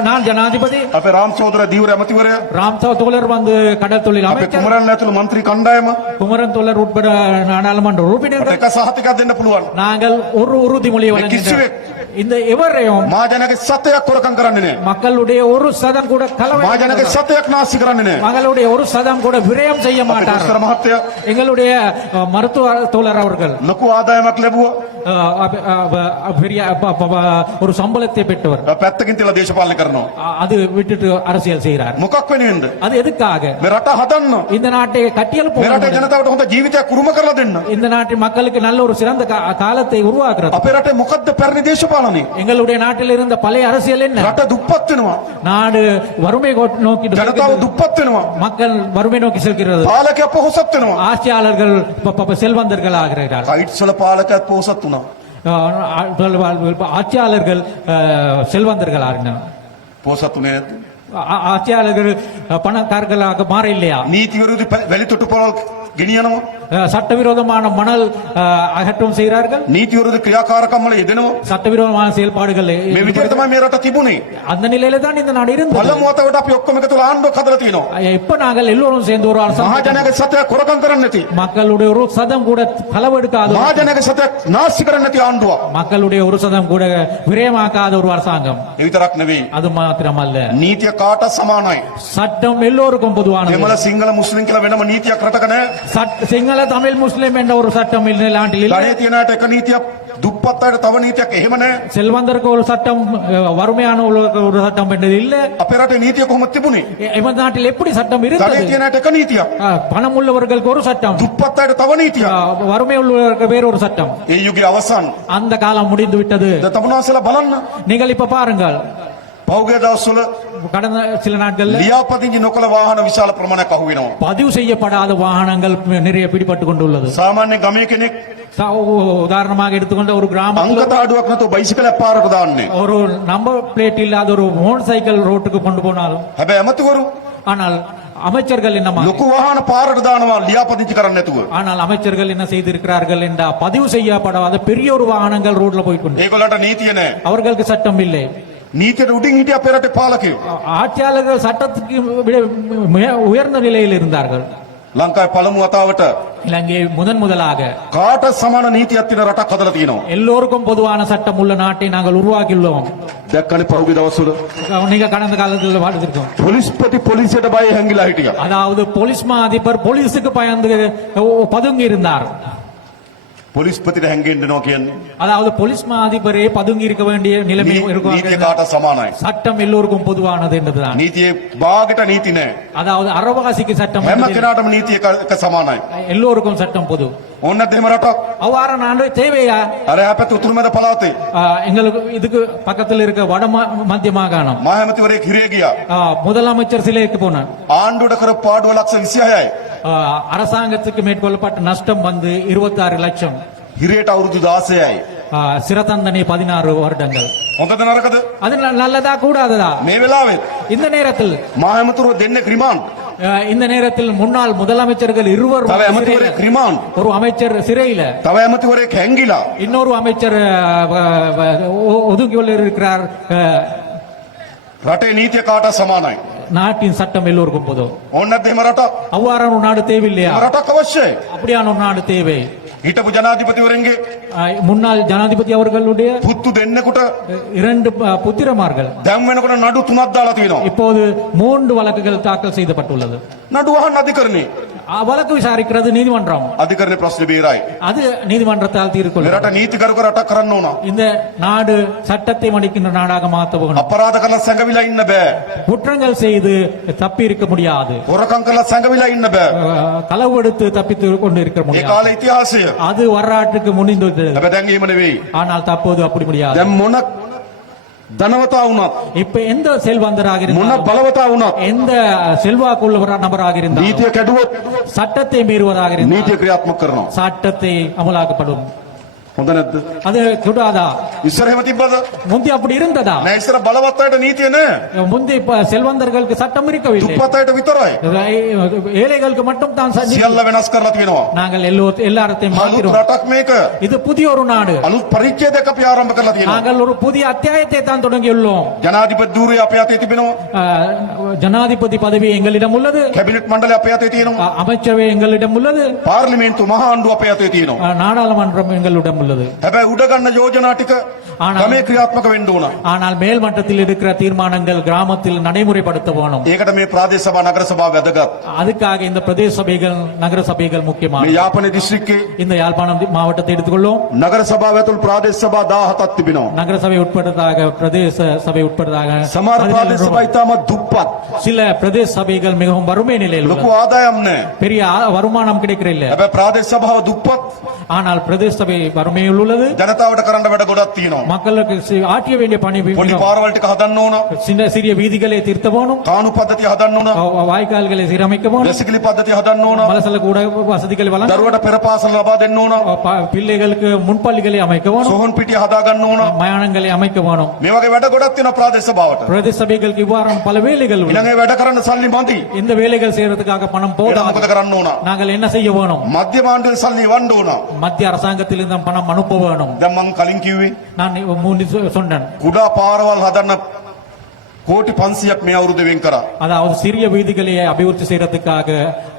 நான் ஜனாதிபதி, අපේ රාම් සෝදර දීවර ඇමතිවරයා ராம்சாவ் தோழர் வந்து கடல் தொழில் අපේ அமைச்சர், කුමරන් ඇතුළු മന്ത്രി කණ්ඩායම குமரன் தோழர் உட்பட நாடாளுமன்ற உறுப்பினர்கள் එක සහතිකයක් දෙන්න පුළුවන්. நாங்கள் ஒரு உறுதிமொழி வழங்குகிறோம். இந்த எவரையும் මහජනගේ සතයක් කොරකම් කරන්නේ නැහැ. மக்களுடைய ஒரு சதம் கூட களவு මහජනගේ සතයක් නාස්ති කරන්නේ නැහැ. மக்களுடைய ஒரு சதம் கூட விரயம் செய்ய අපේ மாட்டார். දොස්තර මහත්තයා எங்களுடைய மருத்துவ தோழர் அவர்கள் ලොකු ආදායමක් ලැබුවා. பெரிய ஒரு சம்பளத்தை பெற்றவர். පැත්තකින් තියලා දේශපාලනය කරනවා. அது விட்டுட்டு அரசியல் செய்கிறார். මොකක් වෙනුවෙන්ද? அது எதுக்காக? මේ රට හදන්න. இந்த நாட்டை මේ රටේ கட்டியெழுப்ப, ජනතාවට හොඳ ජීවිතයක් උරුම කරලා දෙන්න. இந்த நாட்டின் மக்களுக்கு நல்ல ஒரு சிறந்த காலத்தை உருவாக்குறது. අපේ රටේ මොකද්ද පැරණි දේශපාලනය? எங்களுடைய நாட்டில் இருந்த பழைய அரசியல் என்ன? රට දුප්පත් වෙනවා. நாடு வறுமை நோக்கி ජනතාව දුප්පත් වෙනවා. மக்கள் வறுமை நோக்கி செல்கிறது. පාලකයා පොහොසත් වෙනවා. ஆட்சியாளர்கள் செல்வந்தர்கள் ஆகிறார்கள். කයිට්ස් වල පාලකයාත් පොහොසත් වුණා. ஆட்சியாளர்கள் செல்வந்தர்கள் ஆகினர். පොහොසත් උනේ නැද්ද? ஆட்சியாளர்கள் பணக்காரர்களாக மாற இல்லையா? නීති විරෝධී වැලි තොටු පොළවල් ගෙනියනවා. சட்டவிரோதமான மணல் அகற்றம் செய்கிறார்கள். නීති විරෝධී ක්‍රියාකාරකම් වල යෙදෙනවා. சட்டவிரோதமான செயல்பாடுகள். මේ විදිහට තමයි මේ රට තිබුණේ. அந்த நிலையில தான் இந்த நாடு இருந்தது. පළමු වතාවට අපි ඔක්කොම එකතු වෙලා ආණ්ඩුවක් හදලා තියෙනවා. இப்ப நாங்கள் எல்லோரும் சேர்ந்து ஒரு அரசாங்கம், මහජනගේ සතයක් කොරකම් කරන්නේ නැති. மக்களுடைய ஒரு சதம் கூட களவெடுக்காத, මහජනගේ සතයක් නාස්ති කරන්නේ නැති ආණ්ඩුවක්. மக்களுடைய ஒரு சதம் கூட விரயமாக்காத ஒரு அரசாங்கம். ඒ විතරක් නෙවෙයි. அது மாத்திரமல்ல, නීතිය කාටත් සමානයි. சட்டம் எல்லோருக்கும் பொதுவானது. දෙමළ සිංහල මුස්ලිම් කියලා වෙනම නීතියක් රටක නැහැ. சிங்கள தமிழ் முஸ்லிம் என்ற ஒரு சட்டம் இந்த நாட்டில் இல்லை. ධනෙ තියන අයට එක නීතියක්, දුප්පත් අයට තව නීතියක් එහෙම නැහැ. செல்வந்தருக்கு ஒரு சட்டம், வறுமையான ஒரு சட்டம் என்றது இல்ல. අපේ රටේ නීතිය කොහොමද තිබුණේ? எமது நாட்டில் எப்படி சட்டம் ධනෙ இருந்தது? තියන අයට එක නීතියක්, பணம் உள்ளவர்களுக்கு ஒரு சட்டம், දුප්පත් අයට තව නීතියක්. வறுமை உள்ளவர்களுக்கு வேற ஒரு சட்டம். ඒ යුගයේ අවසන්. அந்த காலம் முடிந்து விட்டது. දැන් තමුන්වහන්සේලා බලන්න. நீங்கள் இப்ப பாருங்கள், පෞගේ දවස්වල கடந்த சில நாட்கள்ல ලියාපදිංචි නොකළ වාහන විශාල ප්‍රමාණයක් අහු වෙනවා. பதிவு செய்யப்படாத வாகனங்கள் நிறைய பிடிபட்டு கொண்டுள்ளது. සාමාන්‍ය ගමේ කෙනෙක් உதாரணமாக எடுத்துக்கொண்ட ஒரு கிராமம் අංක තාඩුවක් නැතුව බයිසිකලයක් පාරට දාන්නේ. ஒரு நம்பர் பிளேட் இல்லாத ஒரு மோட்டார் சைக்கிள் ரோட்டுக்கு கொண்டு போனாலும், හැබැයි ඇමතිවරු ஆனால் அமைச்சர்கள் என்ன ලොකු වාහන පාරට දානවා ලියාපදිංචි කරන්නේ නැතුව. ஆனால் அமைச்சர்கள் என்ன செய்திருக்கிறார்கள் என்றால், பதிவு செய்யப்படாத பெரிய ஒரு வாகனங்கள் ரோட்ல போய்க்கொண்டு, ඒගොල්ලන්ට නීතිය නැහැ. அவர்களுக்கு சட்டம் இல்லை. නීතියට උඩින් හිටිය අපේ රටේ පාලකයෝ. ஆட்சியாளர்கள் சட்டத்துக்கு விட உயர்ந்த நிலையில் இருந்தார்கள். ලංකාවේ පළමු වතාවට இலங்கை முதன் முதலாக කාට සමාන නීතියක් තියෙන රටක් හදලා තියෙනවා. எல்லோருக்கும் பொதுவான சட்டம் உள்ள நாட்டை நாங்கள் உருவாக்கியுள்ளோம். දැක්කනේ පහුගිය දවස්වල நீங்க கடந்த காலத்தில் வாழ்ந்திருக்கோம். පොලිස්පති පොලිසියට බය හැංගිලා හිටියා. அதாவது போலீஸ் மா அதிபர் போலீஸுக்கு பயந்து பதுங்கி இருந்தார். පොලිස්පතිට හැංගෙන්නවා කියන්නේ அதாவது போலீஸ் மா அதிபரே பதுங்கி இருக்க வேண்டிய நிலைமை නීතිය இருக்கும். කාට සමානයි. சட்டம் எல்லோருக்கும் பொதுவானது என்றுதான். නීතියේ භාගයට නීති නැහැ. அதாவது அறவாசிக்கு சட்டம் හැම என்பது කෙනාටම නීතිය එක සමානයි. எல்லோருக்கும் சட்டம் பொது. ඕන්න දෙම රටක් அவ்வாறு நாடு தேவையா? අර හැපැත්ත උතුරු මැද පළාතේ எங்களுக்கு இதுக்கு பக்கத்தில் இருக்க வட மத்திய மாகாணம் මහ ඇමතිවරයෙක් හිරේ ගියා. முதலமைச்சர் சிலைக்கு போனார். ආණ්ඩුවට කරපු පාඩුව ලක්ෂ 26යි. அரசாங்கத்துக்கு மேற்கொள்ளப்பட்ட நஷ்டம் வந்து 26 லட்சம். හිරේට අවුරුදු 16යි. சிறத்தண்டனை 16 வருடங்கள். හොඳද නරකද? அது நல்லதா கூடாததா? මේ වෙලාවේ இந்த நேரத்தில் මහ ඇමතිවරු දෙන්නෙක් රිමාන්ඩ්. இந்த நேரத்தில் முன்னாள் முதலமைச்சர்கள் இருவர் තව ඇමතිවරයෙක් රිමාන්ඩ්. ஒரு அமைச்சர் சிறையில, තව ඇමතිවරයෙක් හැංගිලා. இன்னொரு அமைச்சர் ஒதுங்கியுள்ள இருக்கிறார். රටේ නීතිය කාට සමානයි. நாட்டின் சட்டம் எல்லோருக்கும் பொது. ඕන්න දෙම රටක්. அவ்வாறான ஒரு நாடு தேவையில்லையா? රටක් අවශ්‍යයි. அப்படியான ஒரு நாடு தேவை. හිටපු ජනාධිපතිවරන්ගේ முன்னாள் ஜனாதிபதி அவர்களுடைய පුත්තු දෙන්නෙකුට 2 புத்திரமார்கள் දැන් වෙනකොට නඩු 3ක් දාලා තියෙනවා. இப்போது 3 வழக்குகள் தாக்கல் செய்யப்பட்டுள்ளது. නඩු අහන්න අධිකරණේ. வழக்கு விசாரிக்கிறது நீதிமன்றம். අධිකරණේ ප්‍රශ්න බේරයි. அது நீதிமன்றத்தால் මේ தீர்க்கொள்ளும். රට නීතිගරුක රටක් කරන්න ඕන. இந்த நாடு சட்டத்தை மதிக்கின்ற நாடாக மாற்ற வேணும். අපරාධ කරලා සැඟවිලා ඉන්න බෑ. குற்றங்கள் செய்து தப்பி இருக்க முடியாது. හොරකම් කරලා සැඟවිලා ඉන්න බෑ. களவு எடுத்து தப்பித்து கொண்டு இருக்க ඒ முடியாது. කාලේ ඉතිහාසය. அது வரலாற்றுக்கு முன்னின்று. හැබැයි දැන් එහෙම නෙවෙයි. ஆனால் தற்போது அப்படி முடியாது. දැන් මොන ධනවතා වුණත් இப்ப எந்த செல்வந்தராக මොන இருந்தாலும், බලවතා වුණත් எந்த செல்வாக்குள்ள நபராக இருந்தாலும், නීතිය කැඩුවොත් சட்டத்தை மீறுவதாக இருந்தால் නීතිය ක්‍රියාත්මක කරනවා. சட்டத்தை அமலாக்கப்படும். හොඳ නැද්ද? அது கூடாதா? ඉස්සර එහෙම තිබ්බද? முந்தி அப்படி இருந்ததா? නෑ ඉස්සර බලවත් අයට නීතිය නෑ. முந்தி செல்வந்தர்களுக்கு சட்டம் இருக்கவில்லை. දුප්පත් අයට විතරයි. ஏழைகளுக்கு மட்டும் தான் සියල්ල වෙනස් කරලා තියෙනවා. நாங்கள் எல்லாத்தையும் අලුත් மாற்றினோம். රටක් මේක. இது புதிய ஒரு நாடு. අලුත් පරිච්ඡේදයක් අපි ආරම්භ කරලා තියෙනවා. நாங்கள் ஒரு புதிய அத்தியாயத்தை தான் தொடங்கியுள்ளோம். ජනාධිපති ධූරය අපේ අතේ තිබෙනවා. ஜனாதிபதி பதவி எங்களிடம் உள்ளது. කැබිනට් මණ්ඩලය අපේ අතේ තියෙනවා. அமைச்சரவை எங்களிடம் உள்ளது. පාර්ලිමේන්තු මහා ආණ්ඩුව අපේ අතේ තියෙනවා. நாடாளுமன்றம் எங்களிடம் உள்ளது. හැබැයි උඩ ගන්න යෝජනා ටික ගමේ ක්‍රියාත්මක වෙන්න ඕන. ஆனால் மேல் மட்டத்தில் இருக்கிற தீர்மானங்கள் கிராமத்தில் நடைமுறைப்படுத்த வேணும். ඒකට මේ ප්‍රාදේශ සභා නගර සභා වැදගත්. அதுக்காக இந்த பிரதேச சபைகள் நகர சபைகள் මේ முக்கியமான. යාපනයේ දිස්ත්‍රික්කේ இந்த யாழ்ப்பாணம் மாவட்டத்தை எடுத்துக்கொள்ளும். නගර සභාව ඇතුළු ප්‍රාදේශ සභා 17ක් තිබෙනවා. நகர சபை உட்பட்டதாக பிரதேச சபை உட்பட்டதாக සමහර ප්‍රාදේශ සභා ඉතාමත් දුප්පත්. சில பிரதேச சபைகள் மிகவும் வறுமை நிலையில் ලොකු உள்ளது. ආදායම් නැහැ. பெரிய வருமானம் கிடைக்கிற இல்ல. හැබැයි ප්‍රාදේශ සභාව දුප්පත්. ஆனால் பிரதேச சபை வறுமையில் உள்ளது. ජනතාවට කරන්න වැඩ ගොඩක් තියෙනවා. மக்களுக்கு ஆற்றிய வேண்டிய பணி පොඩි පාරවල් ටික හදන්න ඕන. சிறிய வீதிகளை திருத்த வேணும். කානු පද්ධතිය හදන්න ඕන. வாய்க்கால்களை சீரமைக்க வேணும். වැසිකිලි පද්ධතිය හදන්න ඕන. மலசல கூட வசதிகளை வழங்க. දරුවට පෙර පාසල ලබා දෙන්න ඕන. பிள்ளைகளுக்கு முன்பள்ளிகளை அமைக்க வேணும். සොහොන් පිටිය හදා ගන්න ඕන. மயானங்களை அமைக்க வேணும். මේ වගේ වැඩ ගොඩක් තියෙනවා ප්‍රාදේශ සභාවට. பிரதேச சபைகளுக்கு இவ்வாறான பல வேலைகள் உள்ளன. ඊළඟ වැඩ කරන්න සල්ලි මදි. இந்த வேலைகள் செய்யறதுக்காக பணம் ඒක போதாது. මොකද කරන්න ඕන? நாங்கள் என்ன செய்ய வேணும்? මධ්‍යම ආණ්ඩුවේ සල්ලි වන්න ඕන. மத்திய அரசாங்கத்திலிருந்து பணம் அனுப்ப வேணும். දැන් මම කලින් කිව්වේ நான் முந்தி சொன்னேன். කුඩා පාරවල් හදන්න කෝටි 500ක් මේ අවුරුද්ද වෙන් කරා. அதாவது சிறிய வீதிகளை அபிவிருத்தி செய்யறதுக்காக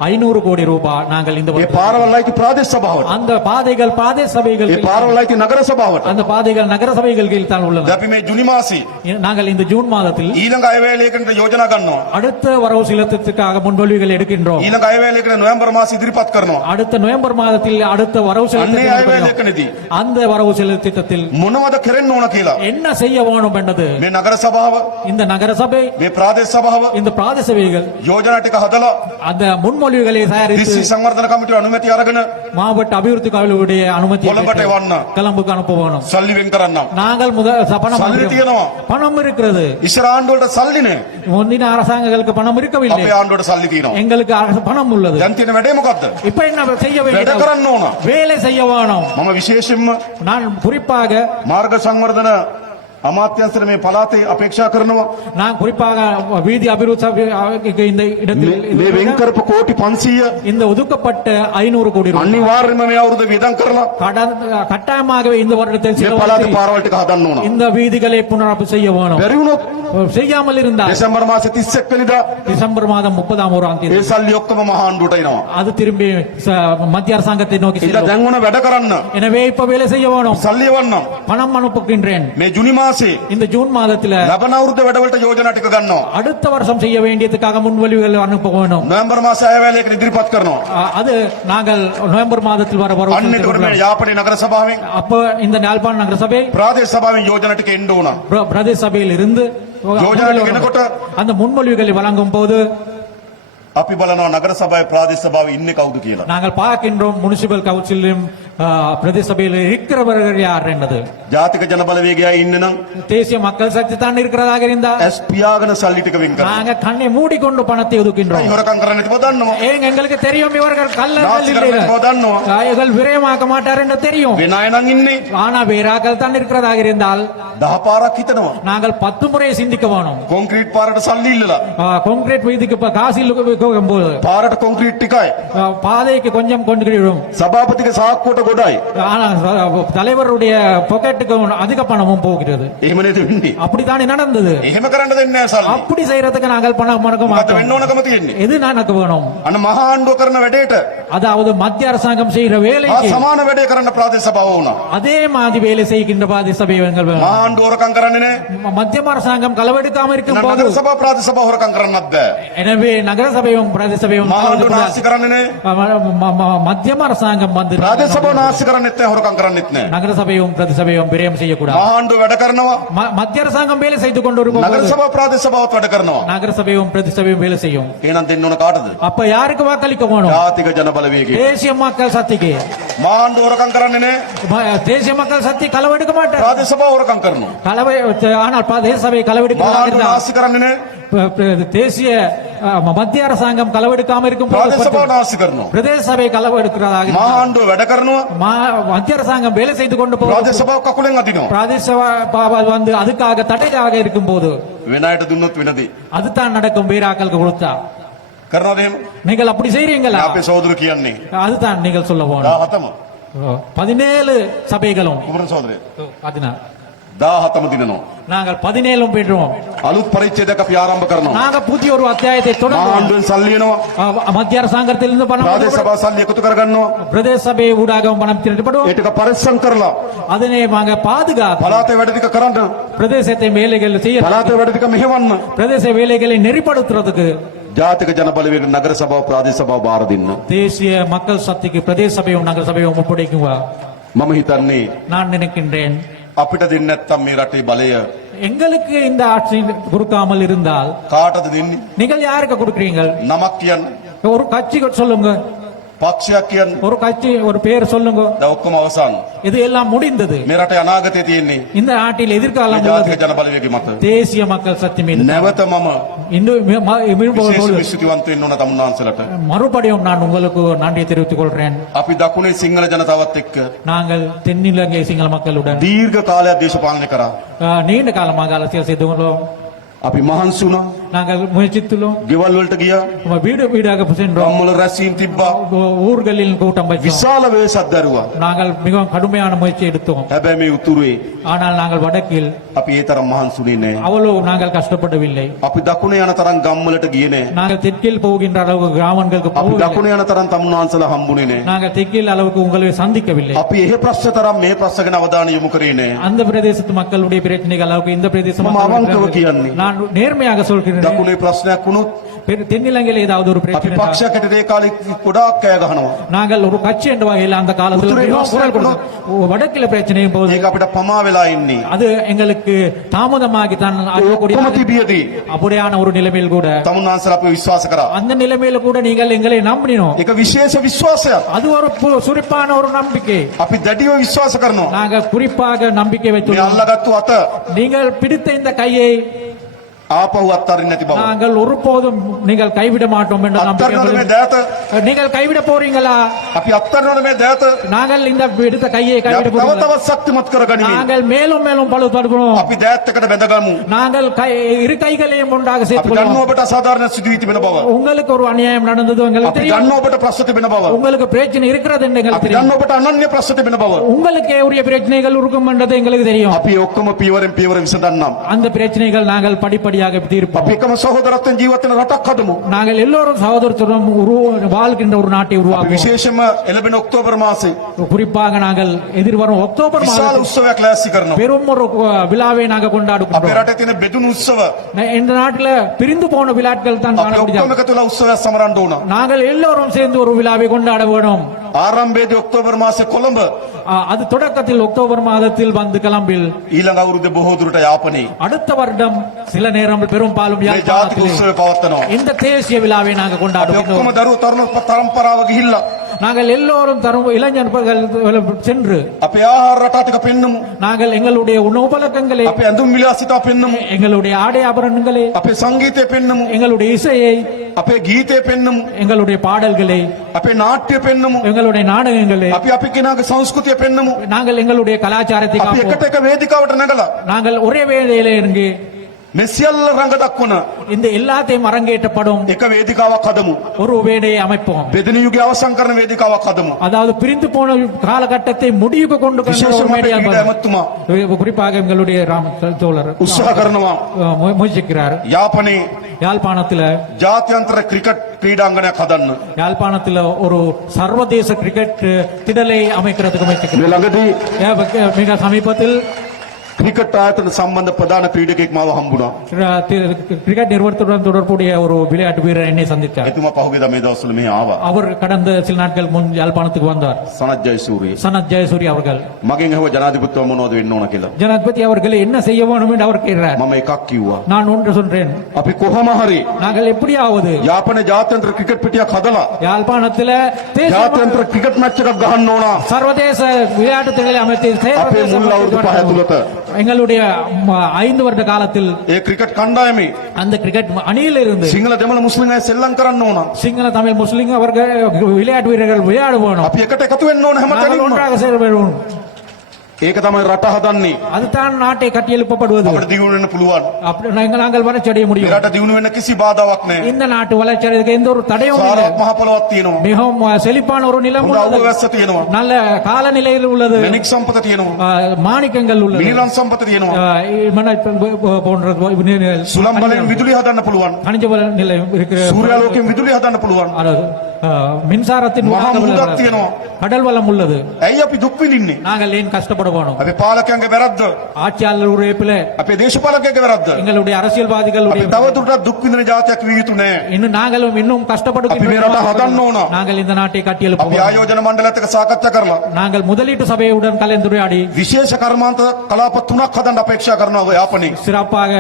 500 கோடி ரூபாய் நாங்கள் இந்த මේ வருடம் පාරවල් අයිති ප්‍රාදේශ සභාවට. அந்த பாதைகள் பிரதேச சபைகள் මේ පාරවල් අයිති නගර සභාවට. அந்த பாதைகள் நகர சபைகள் கீழ் தான் உள்ளன. අපි මේ ජුනි මාසි நாங்கள் இந்த ஜூன் மாதத்தில் ඊළඟ අයවැයේකට යෝජනා ගන්නවා. அடுத்த வரவு செலுத்தத்துக்காக முன்மொழிவுகள் எடுக்கின்றோம். ඊළඟ අයවැයේකට නොවැම්බර් මාසෙ ඉදිරිපත් කරනවා. அடுத்த நவம்பர் மாதத்தில் அடுத்த வரவு අන්නේ செலுத்த අයවැයේකනදී அந்த வரவு செலுத்தத்தில் මොනවද කරන්න ඕන කියලා. என்ன செய்ய வேணும் என்பது මේ නගර සභාව இந்த நகர சபை මේ ප්‍රාදේශ සභාව இந்த பிரதேச சபைகள் යෝජනා ටික හදලා அந்த முன்மொழிவுகளை தயாரித்து දිස්ත්‍රික් සංවර්ධන කමිටුවේ අනුමැතිය අරගෙන மாவட்ட அபிவிருத்தி கழகங்களுடைய அனுமதி கொலம்பட்டை வாண்ணா. கிளம்புக்கு அனுப்ப வேணும். සල්ලි වෙන් කරන්නම්. நாங்கள் பணம் සල්ලි තියෙනවා. பணம் இருக்கிறது. ඉස්සර ආණ්ඩුවට සල්ලි නෑ. முந்தின அரசாங்கங்களுக்கு பணம் இருக்கவில்லை. අපේ ආණ්ඩුවට සල්ලි තියෙනවා. எங்களுக்கு பணம் உள்ளது. දැන් තියෙන වැඩේ මොකද්ද? இப்ப என்ன செய்ய වැඩ வேண்டும்? කරන්න ඕන. வேலை செய்ய வேணும். මම විශේෂයෙන්ම நான் குறிப்பாக මාර්ග සංවර්ධන අමාත්‍යංශර මේ පළාතේ අපේක්ෂා කරනවා நான் குறிப்பாக வீதி அபிவிருத்தி இந்த இடத்தில் මේ වෙන් කරපු කෝටි 500 இந்த ஒதுக்கப்பட்ட 500 கோடி ரூபாய் අනිවාර්යයෙන්ම මේ අවුරුද්ද වියදම් කරලා கட்டாயமாகவே இந்த வருடத்தில் මේ செலவழித்து පළාතේ පාරවල් ටික හදන්න ඕන. இந்த வீதிகளை புனரமைப்பு செய்ய வேணும். බැරි වුණොත් செய்யாமல் இருந்தால் දෙසැම්බර් මාසේ 31 වෙනිදා டிசம்பர் மாதம் 30ஆம் தேதி ඒ සල්ලි ඔක්කොම මහා ආණ්ඩුවට එනවා. அது திரும்பி மத்திய அரசாங்கத்தை நோக்கி ඉතින් செல்லும். දැන් ඕන වැඩ කරන්න எனவே இப்ப வேலை செய்ய வேணும். සල්ලි එවන්නම්. பணம் அனுப்புகின்றேன். මේ ජුනි මාසේ இந்த ஜூன் மாதத்துல ලබන අවුරුද්ද වැඩවලට යෝජනා ටික ගන්නවා. அடுத்த வருஷம் செய்ய வேண்டியதுக்காக முன்வழிவுகள் அனுப்ப வேணும். නොවැම්බර් මාසේ අයවැලේකට ඉදිරිපත් කරනවා. அது நாங்கள் நவம்பர் மாதத்தில் வர අන්න එතකොට මේ යාපනයේ නගර සභාවෙන් அப்ப இந்த யாழ்ப்பாண நகர சபை ප්‍රාදේශ සභාවෙන් යෝජනා ටික එන්න ඕන. பிரதேச சபையில் இருந்து யோஜனை එනකොට அந்த முன்மொழிவுகளை வழங்கும் போது අපි බලනවා නගර සභාවේ ප්‍රාදේශ සභාවේ ඉන්නේ කවුද කියලා. நாங்கள் பார்க்கின்றோம் முனிசிபல் கவுன்சிலும் பிரதேச சபையில் இருக்கிறவர்கள் யார் என்பது. ජාතික ජන බලවේගය ඉන්න නම් தேசிய மக்கள் சக்தி தான் இருக்கிறதாக இருந்தால் ඇස් පියාගෙන සල්ලි ටික වෙන් කරනවා. நாங்க கண்ணை மூடிக்கொண்டு பணத்தை ஒதுக்கின்றோம். හොරකම් කරන්නේ නැතිව දන්නවා. ஏங்க எங்களுக்கு தெரியும் இவர்கள் கள்ளர்கள் නාස්ති කරන්නේ இல்லை, නැතිව දන්නවා. இவர்கள் விரயமாக்க மாட்டார் என்று தெரியும். වෙන අය නම් ඉන්නේ ஆனா வேறாக்கள் தான் இருக்கிறதாக இருந்தால் 10 පාරක් හිතනවා. நாங்கள் 10 முறை சிந்திக்க வேணும். කොන්ක්‍රීට් පාරට சல்லி இல்லලා. கான்கிரீட் வீதிக்கு காசு போது පාරට කොන්ක්‍රීට් ටිකයි. பாதைக்கு கொஞ்சம் கொண்டுகிறோம். සභාපතිගේ සාක්කුවට ගොඩයි. ஆனா தலைவருடைய பாக்கெட்டுக்கு அதிக பணமும் போகிறது. එහෙම නේද වෙන්නේ? அப்படித்தானே நடந்தது. එහෙම කරන්න දෙන්නේ නැහැ සල්ලි. அப்படி செய்யறதுக்கு நாங்கள் பணம் முடக்க මත மாட்டோம். වෙන්න ඕනකම තියෙන්නේ. எது எனக்கு வேணும்? අන්න මහා ආණ්ඩුව කරන වැඩේට அதாவது மத்திய அரசாங்கம் செய்யற வேலைக்கு සමාන වැඩේ කරන්න ප්‍රාදේශ සභාව වුණා. அதே மாதிரி வேலை செய்கின்ற பாதி சபைகள் வேணும். මහා ආණ්ඩුව හොරකම් කරන්නේ නැහැ. மத்திய அரசாங்கம் களவெடுக்காம இருக்கும் போது නගර සභාව ප්‍රාදේශ සභාව හොරකම් කරන්නත් බෑ. எனவே நகர சபையும் பிரதேச சபையும் මහා ආණ්ඩුව නාස්ති කරන්නේ නැහැ. மத்தியம அரசாங்கம் வந்து ප්‍රාදේශ සභාව නාස්ති කරන්නේත් නැහැ හොරකම් කරන්නේත් නැහැ. நகர சபையும் பிரதேச சபையும் விரயம் செய்யக்கூடாது. මහා ආණ්ඩුව වැඩ කරනවා. மத்திய அரசாங்கம் வேலை செய்து கொண்டு இருக்கும் නගර போது සභාව ප්‍රාදේශ සභාවත් වැඩ කරනවා. நகர சபையும் பிரதேச சபையும் வேலை செய்யும். එහෙනම් දෙන්න ඕන කාටද? அப்ப யாருக்கு வாக்களிக்க வேணும்? ජාතික ජන බලවේගය. தேசிய மக்கள் சக்திக்கு. මහා ආණ්ඩුව හොරකම් කරන්නේ නැහැ. தேசிய மக்கள் சக்தி களவெடுக்க மாட்டார். ප්‍රාදේශ සභාව හොරකම් කරනවා. ஆனால் பிரதேச சபை මහා களவெடுக்க ආණ්ඩුව නාස්ති කරන්නේ නැහැ. தேசிய மத்திய அரசாங்கம் களவெடுக்காம இருக்கும் போது ප්‍රාදේශ සභාව නාස්ති කරනවා. பிரதேச சபை களவெடுக்கிறதாக මහා ආණ්ඩුව වැඩ කරනවා. மத்திய அரசாங்கம் வேலை செய்து கொண்டு போகும் ප්‍රාදේශ සභාව කකුලෙන් අදිනවා. பிரதேச சபை வந்து அதுக்காக தடையாக இருக்கும் போது වෙන අයට දුන්නොත් වෙනදී. அதுதான் நடக்கும். வேறாக்களுக்கு கொடுத்தா කරනවද එහෙම? நீங்கள் அப்படி செய்றீங்களா? අපේ සහෝදර කියන්නේ. அதுதான் நீங்கள் சொல்ல போனோம். 17ම. 17 சபைகளும் කුමරු සහෝදරය. 16 17ම දිනනවා. நாங்கள் 17 பெற்றோம். අලුත් පරිච්ඡේදයක් අපි ආරම්භ කරනවා. நாங்க புதிய ஒரு அத்தியாயத்தை මහා தொடங்குவோம். ආණ්ඩුවෙන් සල්ලි එනවා. மத்திய அரசாங்கத்திலிருந்து பணம் ප්‍රාදේශ සභාව සල්ලි එකතු කරගන්නවා. பிரதேச சபை ஊடாகவும் பணம் திரட்டப்படும். ඒ ටික පරිස්සම් කරලා அதனை நாங்க பாதுகாத்து පළාතේ වැඩ ටික කරන්න. பிரதேசத்தை வேலைகள் செய்ய පළාතේ වැඩ ටික මෙහෙවන්න. பிரதேச வேலைகளை நெறிப்படுத்துறதுக்கு ජාතික ජන බලවේග නගර සභාව ප්‍රාදේශ සභාව බාර දෙන්න. தேசிய மக்கள் சக்திக்கு பிரதேச சபையும் நகர சபையும் ஒப்படைக்குவா. මම හිතන්නේ நான் நினைக்கின்றேன் අපිට දෙන්නේ නැත්තම් මේ රටේ බලය எங்களுக்கு இந்த ஆட்சி கொடுக்காமல் இருந்தால் කාටද දෙන්නේ? நீங்கள் யாருக்கு கொடுக்குறீங்கள்? නමක් කියන්න. ஒரு கட்சி சொல்லுங்க, පක්ෂයක් කියන්න. ஒரு கட்சி ஒரு பேர் சொல்லுங்க. දැන් ඔක්කොම අවසන්. இது எல்லாம் முடிந்தது. මේ රටේ අනාගතය තියෙන්නේ இந்த நாட்டில் මේ எதிர்காலம் ජාතික உள்ளது ජන බලවේගය මත. தேசிய மக்கள் சக்தி மீது. නැවත මම இன்னும் විශේෂ විශ්ෘතිවන්ත වෙන්න ඕන තමුන්නාන්සලට. மறுபடியும் நான் உங்களுக்கு நன்றியை தெரிவித்துக் கொள்கிறேன். අපි දකුණේ සිංහල ජනතාවත් එක්ක நாங்கள் தென்னிலங்கை சிங்கள மக்களுடன் දීර්ඝ කාලයක් දේශපාලනය කරා. நீண்ட காலமாக அரசியல் செய்துள்ளோம். අපි මහන්සි වුණා. நாங்கள் முயற்சித்துள்ளோம். ගෙවල් වලට ගියා. வீடு வீடாக சென்றோம். ගම්වල රැස්වීම් තිබ්බා. ஊர்களில் கூட்டம் வச்சோம். විශාල වේසක් දරුවා. நாங்கள் மிகவும் கடுமையான முயற்சி எடுத்தோம். හැබැයි මේ උතුරේ ஆனால் நாங்கள் வடக்கில் අපි ඒ තරම් මහන්සුනේ නැහැ. அவ்வளவு நாங்கள் கஷ்டப்படவில்லை. අපි දකුණේ යන තරම් ගම්වලට ගියේ නැහැ. நாங்கள் தெற்கில் போகின்ற அளவுக்கு கிராமங்களுக்கு අපි போகவில்லை. දකුණේ යන තරම් තමුන්නාන්සලා හම්බුනේ නැහැ. நாங்கள் தெற்கில் அளவுக்கு உங்களை சந்திக்கவில்லை. අපි එහෙ ප්‍රශ්න තරම් මේ ප්‍රශ්න ගැන අවධානය යොමු කරේ නැහැ. அந்த பிரதேசத்து மக்களுடைய பிரச்சனைகள் அளவுக்கு இந்த பிரதேச මම අවංකව කියන්නේ. நான் நேர்மையாக சொல்கிறேன். දකුණේ ප්‍රශ්නයක් වුණොත් தென்னிலங்கையில் ஏதாவது ஒரு අපි பிரச்சனை පක්ෂයක් හැටියට ඒ කාලේ ගොඩාක් කෑ ගහනවා. நாங்கள் ஒரு கட்சி என்ற வகையில் அந்த காலத்தில் உத்துரை மிகவும் குரல் கொடுத்தோம். வடக்கில் பிரச்சனையும் போது ඒක අපිට පමා වෙලා ඉන්නේ. அது எங்களுக்கு தாமதமாகி தான் ஆகக்கூடிய ඔක්කොම තිබියදී அப்படியான ஒரு நிலைமையில் கூட තමුන්නාන්සලා අපිව විශ්වාස කරා. அந்த நிலைமையில கூட நீங்கள் எங்களை நம்பினோம். ඒක විශේෂ විශ්වාසයක්. அது ஒரு சுரிப்பான ஒரு நம்பிக்கை. අපි දැඩිව විශ්වාස කරනවා. நாங்கள் குறிப்பாக நம்பிக்கை මේ வைத்துள்ளோம். අල්ලගත්තු අත நீங்கள் பிடித்த இந்த கையை ආපහු අත්හරින්නේ නැති බව. நாங்கள் ஒருபோதும் நீங்கள் கைவிட மாட்டோம் என்ற நம்பிக்கை අත්හරිනවද මේ எங்களுக்கு- දෑත? நீங்கள் கைவிட போறீங்களா? අපි අත්හරිනවද මේ දෑත? நாங்கள் இந்த எடுத்த கையை අපි கைவிட තව போறீங்களா? තවත් ශක්තිමත් කරගනිමින් நாங்கள் மேலும் மேலும் பழுப்படுவோம். අපි දෑත් එකට බැඳගමු. நாங்கள் இரு கைகளையும் ஒன்றாக අපි சேர்த்துக் දන්නවා கொள்வோம். ඔබට අසාධාරණ සිදුවී තිබෙන බව. உங்களுக்கு ஒரு அநியாயம் நடந்தது உங்களுக்கு අපි தெரியும். දන්නවා ඔබට ප්‍රශ්න තිබෙන බව. உங்களுக்கு பிரச்சனை இருக்கிறது என்று எங்களுக்கு අපි தெரியும். දන්නවා ඔබට අනන්‍ය ප්‍රශ්න තිබෙන බව. உங்களுக்கே உரிய பிரச்சனைகள் இருக்கும் என்றது எங்களுக்கு தெரியும். අපි ඔක්කොම පියවරෙන් පියවර විසඳන්නම්. அந்த பிரச்சனைகள் நாங்கள் படிப்படியாக தீர்ப்போம். අපි එකම සහෝදරත්වයෙන් ජීවත් වෙන රටක් හදමු. நாங்கள் எல்லோரும் சகோதரத்துடன் வாழ்கின்ற ஒரு நாட்டை අපි உருவாக்குவோம். විශේෂයෙන්ම එළබෙන ඔක්තෝබර් මාසේ குறிப்பாக நாங்கள் எதிர்வரும் அக்டோபர் විශාල மாதத்தில் උත්සවයක් ලෑස්ති කරනවා. பெரும் ஒரு விழாவை நாங்கள் අපේ கொண்டாடுகின்றோம். රටේ තියෙන බෙදුණු උත්සව இந்த நாட்டில் பிரிந்து போன விழாக்கள் தான் காண අපි ඔක්කොම முடியாது. එකතු වෙලා උත්සවයක් සමරන්න ඕන. நாங்கள் எல்லோரும் சேர்ந்து ஒரு விழாவை கொண்டாட வேணும். ආරම්භයේදී ඔක්තෝබර් මාසේ කොළඹ அது தொடக்கத்தில் அக்டோபர் மாதத்தில் வந்து கிளம்பில் ඊළඟ අවුරුද්දේ බොහෝ දුරට යාපනයේ அடுத்த வருடம் சில நேரம் பெரும்பாலும் මේ ජාතික யாழ்ப்பாணத்திலே උත්සවය පවත්වනවා. இந்த தேசிய விழாவை நாங்கள் අපි கொண்டாடுகிறோம். ඔක්කොම දරුවෝ තරුණ පරම්පරාව ගිහිල්ලා நாங்கள் எல்லோரும் தரும் இளைஞர்கள் சென்று අපේ ආහාර රටා ටික පෙන්නමු. நாங்கள் எங்களுடைய உணவு பழக்கங்களை, අපේ ඇඳුම් විලාසිතා පෙන්නමු. எங்களுடைய ஆடை ஆபரணங்களை, අපේ සංගීතය පෙන්නමු. எங்களுடைய இசையை, අපේ ගීතය පෙන්නමු. எங்களுடைய பாடல்களை, අපේ නාට්‍ය පෙන්නමු. எங்களுடைய நாடகங்களை, අපි කෙනාගේ සංස්කෘතිය පෙන්නමු. நாங்கள் எங்களுடைய கலாச்சாரத்தை අපි காப்போம். එකට එක වේදිකාවට නැගලා நாங்கள் ஒரே வேளையிலே இருந்து මේ සියල්ල රඟ දක්වන இந்த எல்லாத்தையும் அரங்கேற்றப்படும் එක වේදිකාවක් හදමු. ஒரு வேடையை அமைப்போம். බෙදෙන යුගය අවසන් කරන වේදිකාවක් හදමு. அதாவது பிரிந்து போன காலகட்டத்தை முடிவுக்கு கொண்டு வந்த ஒரு විශේෂයෙන්ම අපේ மேடையாக ක්‍රීඩා ඇමතුමා குறிப்பாக எங்களுடைய தோழர் උත්සාහ කරනවා முயற்சிக்கிறார். යාපනයේ யாழ்ப்பாணத்துல ජාත්‍යන්තර ක්‍රිකට් ක්‍රීඩාංගණයක් හදන්න. யாழ்ப்பாணத்துல ஒரு சர்வதேச கிரிக்கெட் திடலை அமைக்கிறதுக்கு முயற்சிக்கிறார். මේ ළඟදී மிக சமீபத்தில் ක්‍රිකට් ආයතන සම්බන්ධ ප්‍රධාන ක්‍රීඩකෙක් මාව හම්බුණා. கிரிக்கெட் நிறுவனத்துடன் தொடர்புடைய ஒரு விளையாட்டு வீரர் என்னை சந்தித்தார். එතුමා පහුගියදා මේ දවස්වල මෙහි ආවා. அவர் கடந்த சில நாட்கள் முன் யாழ்ப்பாணத்துக்கு வந்தார். සනත් ජයසූරිය. சனத் ஜெயசூரி அவர்கள் මගෙන් අහුව ජනාධිපතිතුමා මොනවද වෙන්න ඕන කියලා. ஜனாதிபதி அவர்களை என்ன செய்ய வேணும் என்று அவர் கேட்டார். මම එකක් කිව්වා. நான் ஒன்று சொல்றேன். අපි කොහොම හරි நாங்கள் எப்படியாவது යාපන ජාත්‍යන්තර ක්‍රිකට් පිටියක් හදලා யாழ்ப்பாணத்துல தேசிய ජාත්‍යන්තර ක්‍රිකට් මැච් එකක් ගහන්න ඕන. சர்வதேச விளையாட்டு திடலை அமைத்து අපේ මුල් අවුරුදු 5 ඇතුළත எங்களுடைய 5 வருட காலத்தில் ඒ ක්‍රිකට් කණ්ඩායමේ அந்த கிரிக்கெட் அணியில் இருந்து සිංහල දෙමළ මුස්ලිම් අය සෙල්ලම් කරන්න ඕන. சிங்கள தமிழ் முஸ்லிம் அவர்கள் விளையாட்டு வீரர்கள் விளையாட வேணும். අපි එකට එකතු වෙන්න ඕන நாங்கள் හැමතැනම. ஒன்றாக சேர வேண்டும். ඒක තමයි රට හදන්නේ. அதுதான் நாட்டை கட்டியெழுப்பப்படுவது. අපිට දියුණු වෙන්න පුළුවන්. அப்படி நாங்கள் வளர்ச்சி அடைய මේ முடியும். රට දියුණු වෙන්න කිසි බාධාවක් නැහැ. இந்த நாட்டு வளர்ச்சி அடைவதற்கு எந்த ஒரு தடையும் இல்லை. සාරවත් මහ පොළොවක් තියෙනවා. மிகவும் செழிப்பான ஒரு நிலம் හොඳ අවුව உள்ளது. වැස්ස තියෙනවා. நல்ல காலநிலையில் உள்ளது. මැණික් සම්පත තියෙනවා. மாணிக்கங்கள் உள்ளது. මිනිලන් සම්පත තියෙනවා. போன்ற සුළම් බලෙන් විදුලිය හදන්න පුළුවන්. கனிஜ வள நிலை இருக்கிற සූර්යාලෝකයෙන් විදුලිය හදන්න පුළුවන්. அதாவது, மின்சாரத்தின் මහා ஊடாக මුහුදක් வளர்கிற තියෙනවා. கடல் வளம் உள்ளது. ඇයි අපි දුක් විඳින්නේ? நாங்கள் ஏன் கஷ்டப்பட வேணும்? අපේ පාලකයන්ගේ වැරද්ද. ஆட்சியாளர் உழைப்பில අපේ දේශපාලකයන්ගේ වැරද්ද. எங்களுடைய அரசியல்வாதிகளுடைய අපි තවදුරටත් දුක් විඳින ජාතියක් විය යුතු නැහැ. இன்னும் நாங்களும் இன்னும் අපි මේ රට கஷ்டப்படுகின்றோம். හදන්න ඕන. நாங்கள் இந்த நாட்டை අපි கட்டியெழுப்போம். ආයෝජන මණ්ඩලයත් එක්ක සාකච්ඡා කරලා நாங்கள் முதலீட்டு சபையுடன் கலந்துரையாடி විශේෂ කර්මාන්ත කලාප 3ක් හදන්න අපේක්ෂා කරනවා යාපනයේ. சிறப்பாக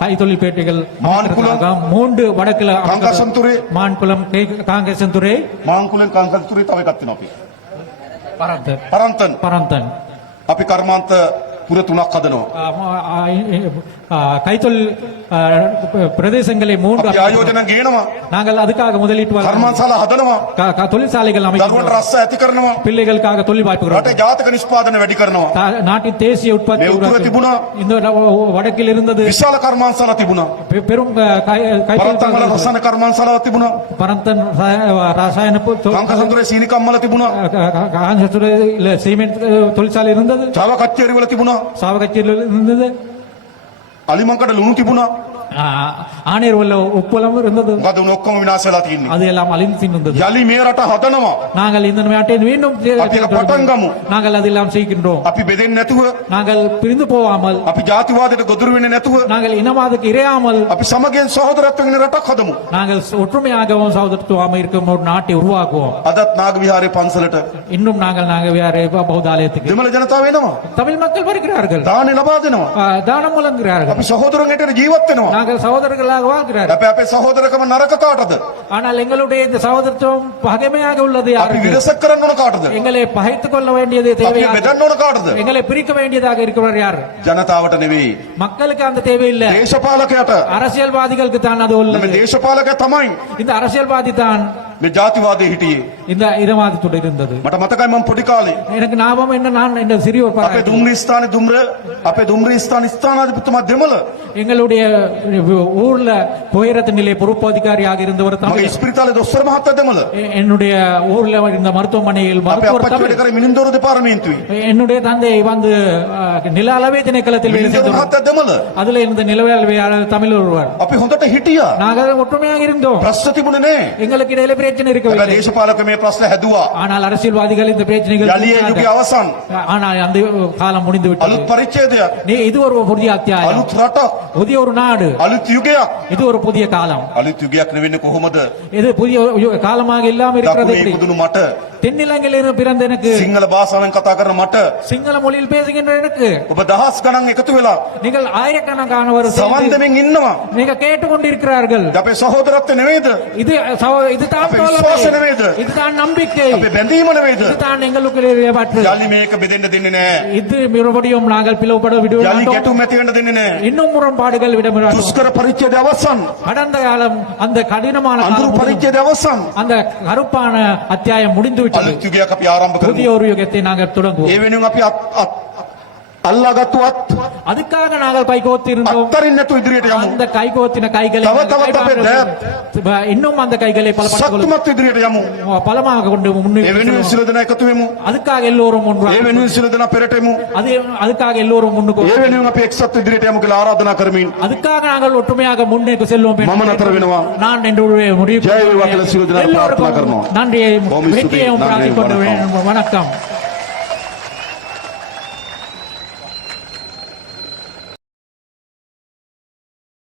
கைத்தொழில் பேட்டைகள் மான்குளம், 3 வடக்குல காங்கேசன்துறை, மான்குளம், காங்கேசன்துறை, මාංකුලෙන් කංකල්තුරේ තව එකක් තියෙනවා අපි. பரந்தன் පරන්තන් பரந்தன் අපි කර්මාන්ත පුර 3ක් හදනවා. கைத்தொழில் பிரதேசங்களை 3 අපි ආයෝජන ගේනවා. நாங்கள் அதுக்காக முதலீட்டு කර්මාන්තශාලා හදනවා. தொழிற்சாலைகள் දරුවන්ට அமைக்கிறோம். රස්ස ඇති කරනවා. பிள்ளைகளுக்காக தொழில் வாய்ப்புகள் රටේ ජාතක නිෂ්පාදනය වැඩි කරනවා. நாட்டின் தேசிய உற்பத்தி මේ උතුර තිබුණා. இந்த வடக்கில் இருந்தது විශාල කර්මාන්තශාලා තිබුණා. பெரும் පරන්තන් වල රසායන කර්මාන්තශාලාවක් තිබුණා. பரந்தன் ரசாயன කංකසන්තුරේ සීනි කම්මල තිබුණා. காஞ்சிபுரத்தில் சிமெண்ட் தொழிற்சாலை இருந்தது. චාව කච්චේරි වල තිබුණා. சாவகச்சேரியில் இருந்தது. අලිමංකඩ ලුණු තිබුණා. ஆணையர்வல்ல உப்பளம் இருந்தது. මොකද උන් ඔක්කොම විනාශ වෙලා තියෙන්නේ. அது எல்லாம் அழிந்து இருந்தது. යලි මේ රට හදනවා. நாங்கள் இந்த நாட்டை மீண்டும் අපි ඒක පටන් ගමු. நாங்கள் அதெல்லாம் செய்கின்றோம். අපි බෙදෙන්නේ නැතුව, நாங்கள் பிரிந்து போகாமல், අපි ජාතිවාදයට ගොදුරු වෙන්නේ නැතුව, நாங்கள் இனவாதத்துக்கு இரையாமல், අපි සමගියෙන් සහෝදරත්වයෙන් ඉන්න රටක් හදමු. நாங்கள் ஒற்றுமையாகவும் சகோதரத்துவமாக இருக்கும் ஒரு நாட்டை உருவாக்குவோம். අදත් නාග විහාරයේ පන්සලට இன்னும் நாங்கள் பௌதாலயத்துக்கு දෙමළ ජනතාව එනවා. தமிழ் மக்கள் வருகிறார்கள். දානේ ලබා දෙනවා. தானம் வழங்குகிறார்கள். අපි සහෝදරන් හැටියට ජීවත් වෙනවා. நாங்கள் சகோதரர்களாக நல்லதாக வாழ்கிறார். හැබැයි අපේ සහෝදරකම නරක කාටද? ஆனால் எங்களுடைய இந்த சகோதரத்துவம் பகைமையாக உள்ளது අපි யாருக்கு? විරසක් කරන්න ඕන කාටද? எங்களை பகைத்துக் கொள்ள வேண்டியது අපි தேவையாக බෙදන්න ඕන කාටද? எங்களை பிரிக்க வேண்டியதாக இருக்கிறவர் யார்? ජනතාවට නෙවෙයි. மக்களுக்கு அந்த தேவை இல்ல, දේශපාලකයට. அரசியல்வாதிகளுக்கு தான் அது මේ உள்ளது. දේශපාලකයා තමයි இந்த அரசியல்வாதி தான் මේ ජාතිවාදයේ හිටියේ. இந்த இதவாதத்துடன் இருந்தது. මට මතකයි මම පොඩි කාලේ எனக்கு ஞாபகம் என்ன, நான் இந்த சிறியோர் අපේ பாராட்டு. දුම්රිය ස්ථානේ අපේ දුම්රිය ස්ථාන ස්ථානාධිපතිතුමා දෙමළ எங்களுடைய ஊர்ல போயிரத்து நிலை பொறுப்பு அதிகாரியாக இருந்தவர் මගේ தமிழ். ඉස්පිරිතාලේ දොස්තර මහත්තයා දෙමළ என்னுடைய ஊர்ல இருந்த மருத்துவமனையில் අපේ மருத்துவர் අපච්චි වැඩ தமிழ். කරේ මිනින්දෝර දෙපාර්තමේන්තුවේ என்னுடைய தந்தை வந்து நில அளவை திணைக்களத்தில் வேலை මිනින්දෝර செய்தவர். මහත්තයා දෙමළ அதுல இருந்த நிலவேல்வையாளர் தமிழ் ஒருவர். අපි හොඳට හිටියා நாங்கள் ஒற்றுமையாக இருந்தோம், ප්‍රශ්න තිබුණේ නෑ எங்களுக்கு இடையில பிரச்சனை හැබැයි இருக்கவில்லை. දේශපාලක මේ ප්‍රශ්න හැදුවා ஆனால் அரசியல்வாதிகள் இந்த பிரச்சனைகள் යලියේ යුගයේ අවසන් ஆனால் அந்த காலம் முடிந்து விட்டது. අලුත් පරිච්ඡේදයක් இது ஒரு புதிய அத்தியாயம், අලුත් රටක් புதிய ஒரு நாடு, අලුත් යුගයක් இது ஒரு புதிய காலம். අලුත් යුගයක් නෙවෙන්නේ කොහොමද இது புதிய காலமாக இல்லாம இருக்கிறது දකුණේ எப்படி? ඉපදුණු මට தென்னிலங்கையில் பிறந்த எனக்கு, සිංහල භාෂාවෙන් කතා කරන මට சிங்கள மொழியில் பேசுகின்ற எனக்கு, ඔබ දහස් ගණන් එකතු වෙලා நீங்கள் ஆயிரக்கணக்கானவர் සමන් சேர்ந்து දෙමින් ඉන්නවා நீங்க கேட்டுக்கொண்டிருக்கிறார்கள். අපේ සහෝදරත්වය නෙවෙයිද இது இதுதான் අපේ தோழமை, විශ්වාස නෙවෙයිද இதுதான் நம்பிக்கை, අපේ බැඳීම නෙවෙයිද இதுதான் எங்களுக்குள்ளே பற்று. යලි මේක බෙදෙන්න දෙන්නේ නෑ இது மறுபடியும் நாங்கள் பிளவுபட යලි விடுவோம், ගැටුම් ඇති වෙන්න දෙන්නේ නෑ இன்னும் முரண்பாடுகள் விடமுடியாது. දුෂ්කර පරිච්ඡේදය අවසන් கடந்த காலம் அந்த கடினமான අඳුරු காலம் முடிந்து- පරිච්ඡේදය අවසන් அந்த கருப்பான அத்தியாயம் முடிந்து விட்டது. අලුත් යුගයක් අපි ආරම්භ புதிய කරමු ஒரு யுகத்தை நாங்கள் தொடங்குவோம். ඒ වෙනුවෙන් අපි අල්ලාගත්තු அதுக்காக நாங்கள் கைகோத்து இருந்தோம். අත්තරින් නැතු ඉදිරියට යමු அந்த கைகோத்தின கைகளை தவ நாங்கள் தவ கைமாறுவோம். இன்னும் அந்த கைகளை பலப்படுத்திக் கொள்ளும். සත්‍යමත් ඉදිරියට යමු பலமாக கொண்டு ඒ முன்னேறி වෙනුවෙන් සියලු දෙනා එකතු වෙමු அதுக்காக எல்லோரும் ඒ ஒன்றாக වෙනුවෙන් සියලු දෙනා පෙරට එමු அதுக்காக எல்லோரும் முன்னுக்கு ඒ වෙනුවෙන් අපි එක්සත් ඉදිරියට යමු කියලා ආරාධනා කරමින් அதுக்காக நாங்கள் ஒற்றுமையாக முன்னேக்கு செல்வோம் என்று මම නතර වෙනවා நான் என்று முடிவு ජය වේවා කියලා සියලු දෙනාට ප්‍රාර්ථනා எல்லோருக்கும் කරනවා. நன்றியை බොහොම ස්තුතියි. வெற்றியையும் நன்றி, பிரார்த்திக் கொண்டு வணக்கம். வணக்கம்.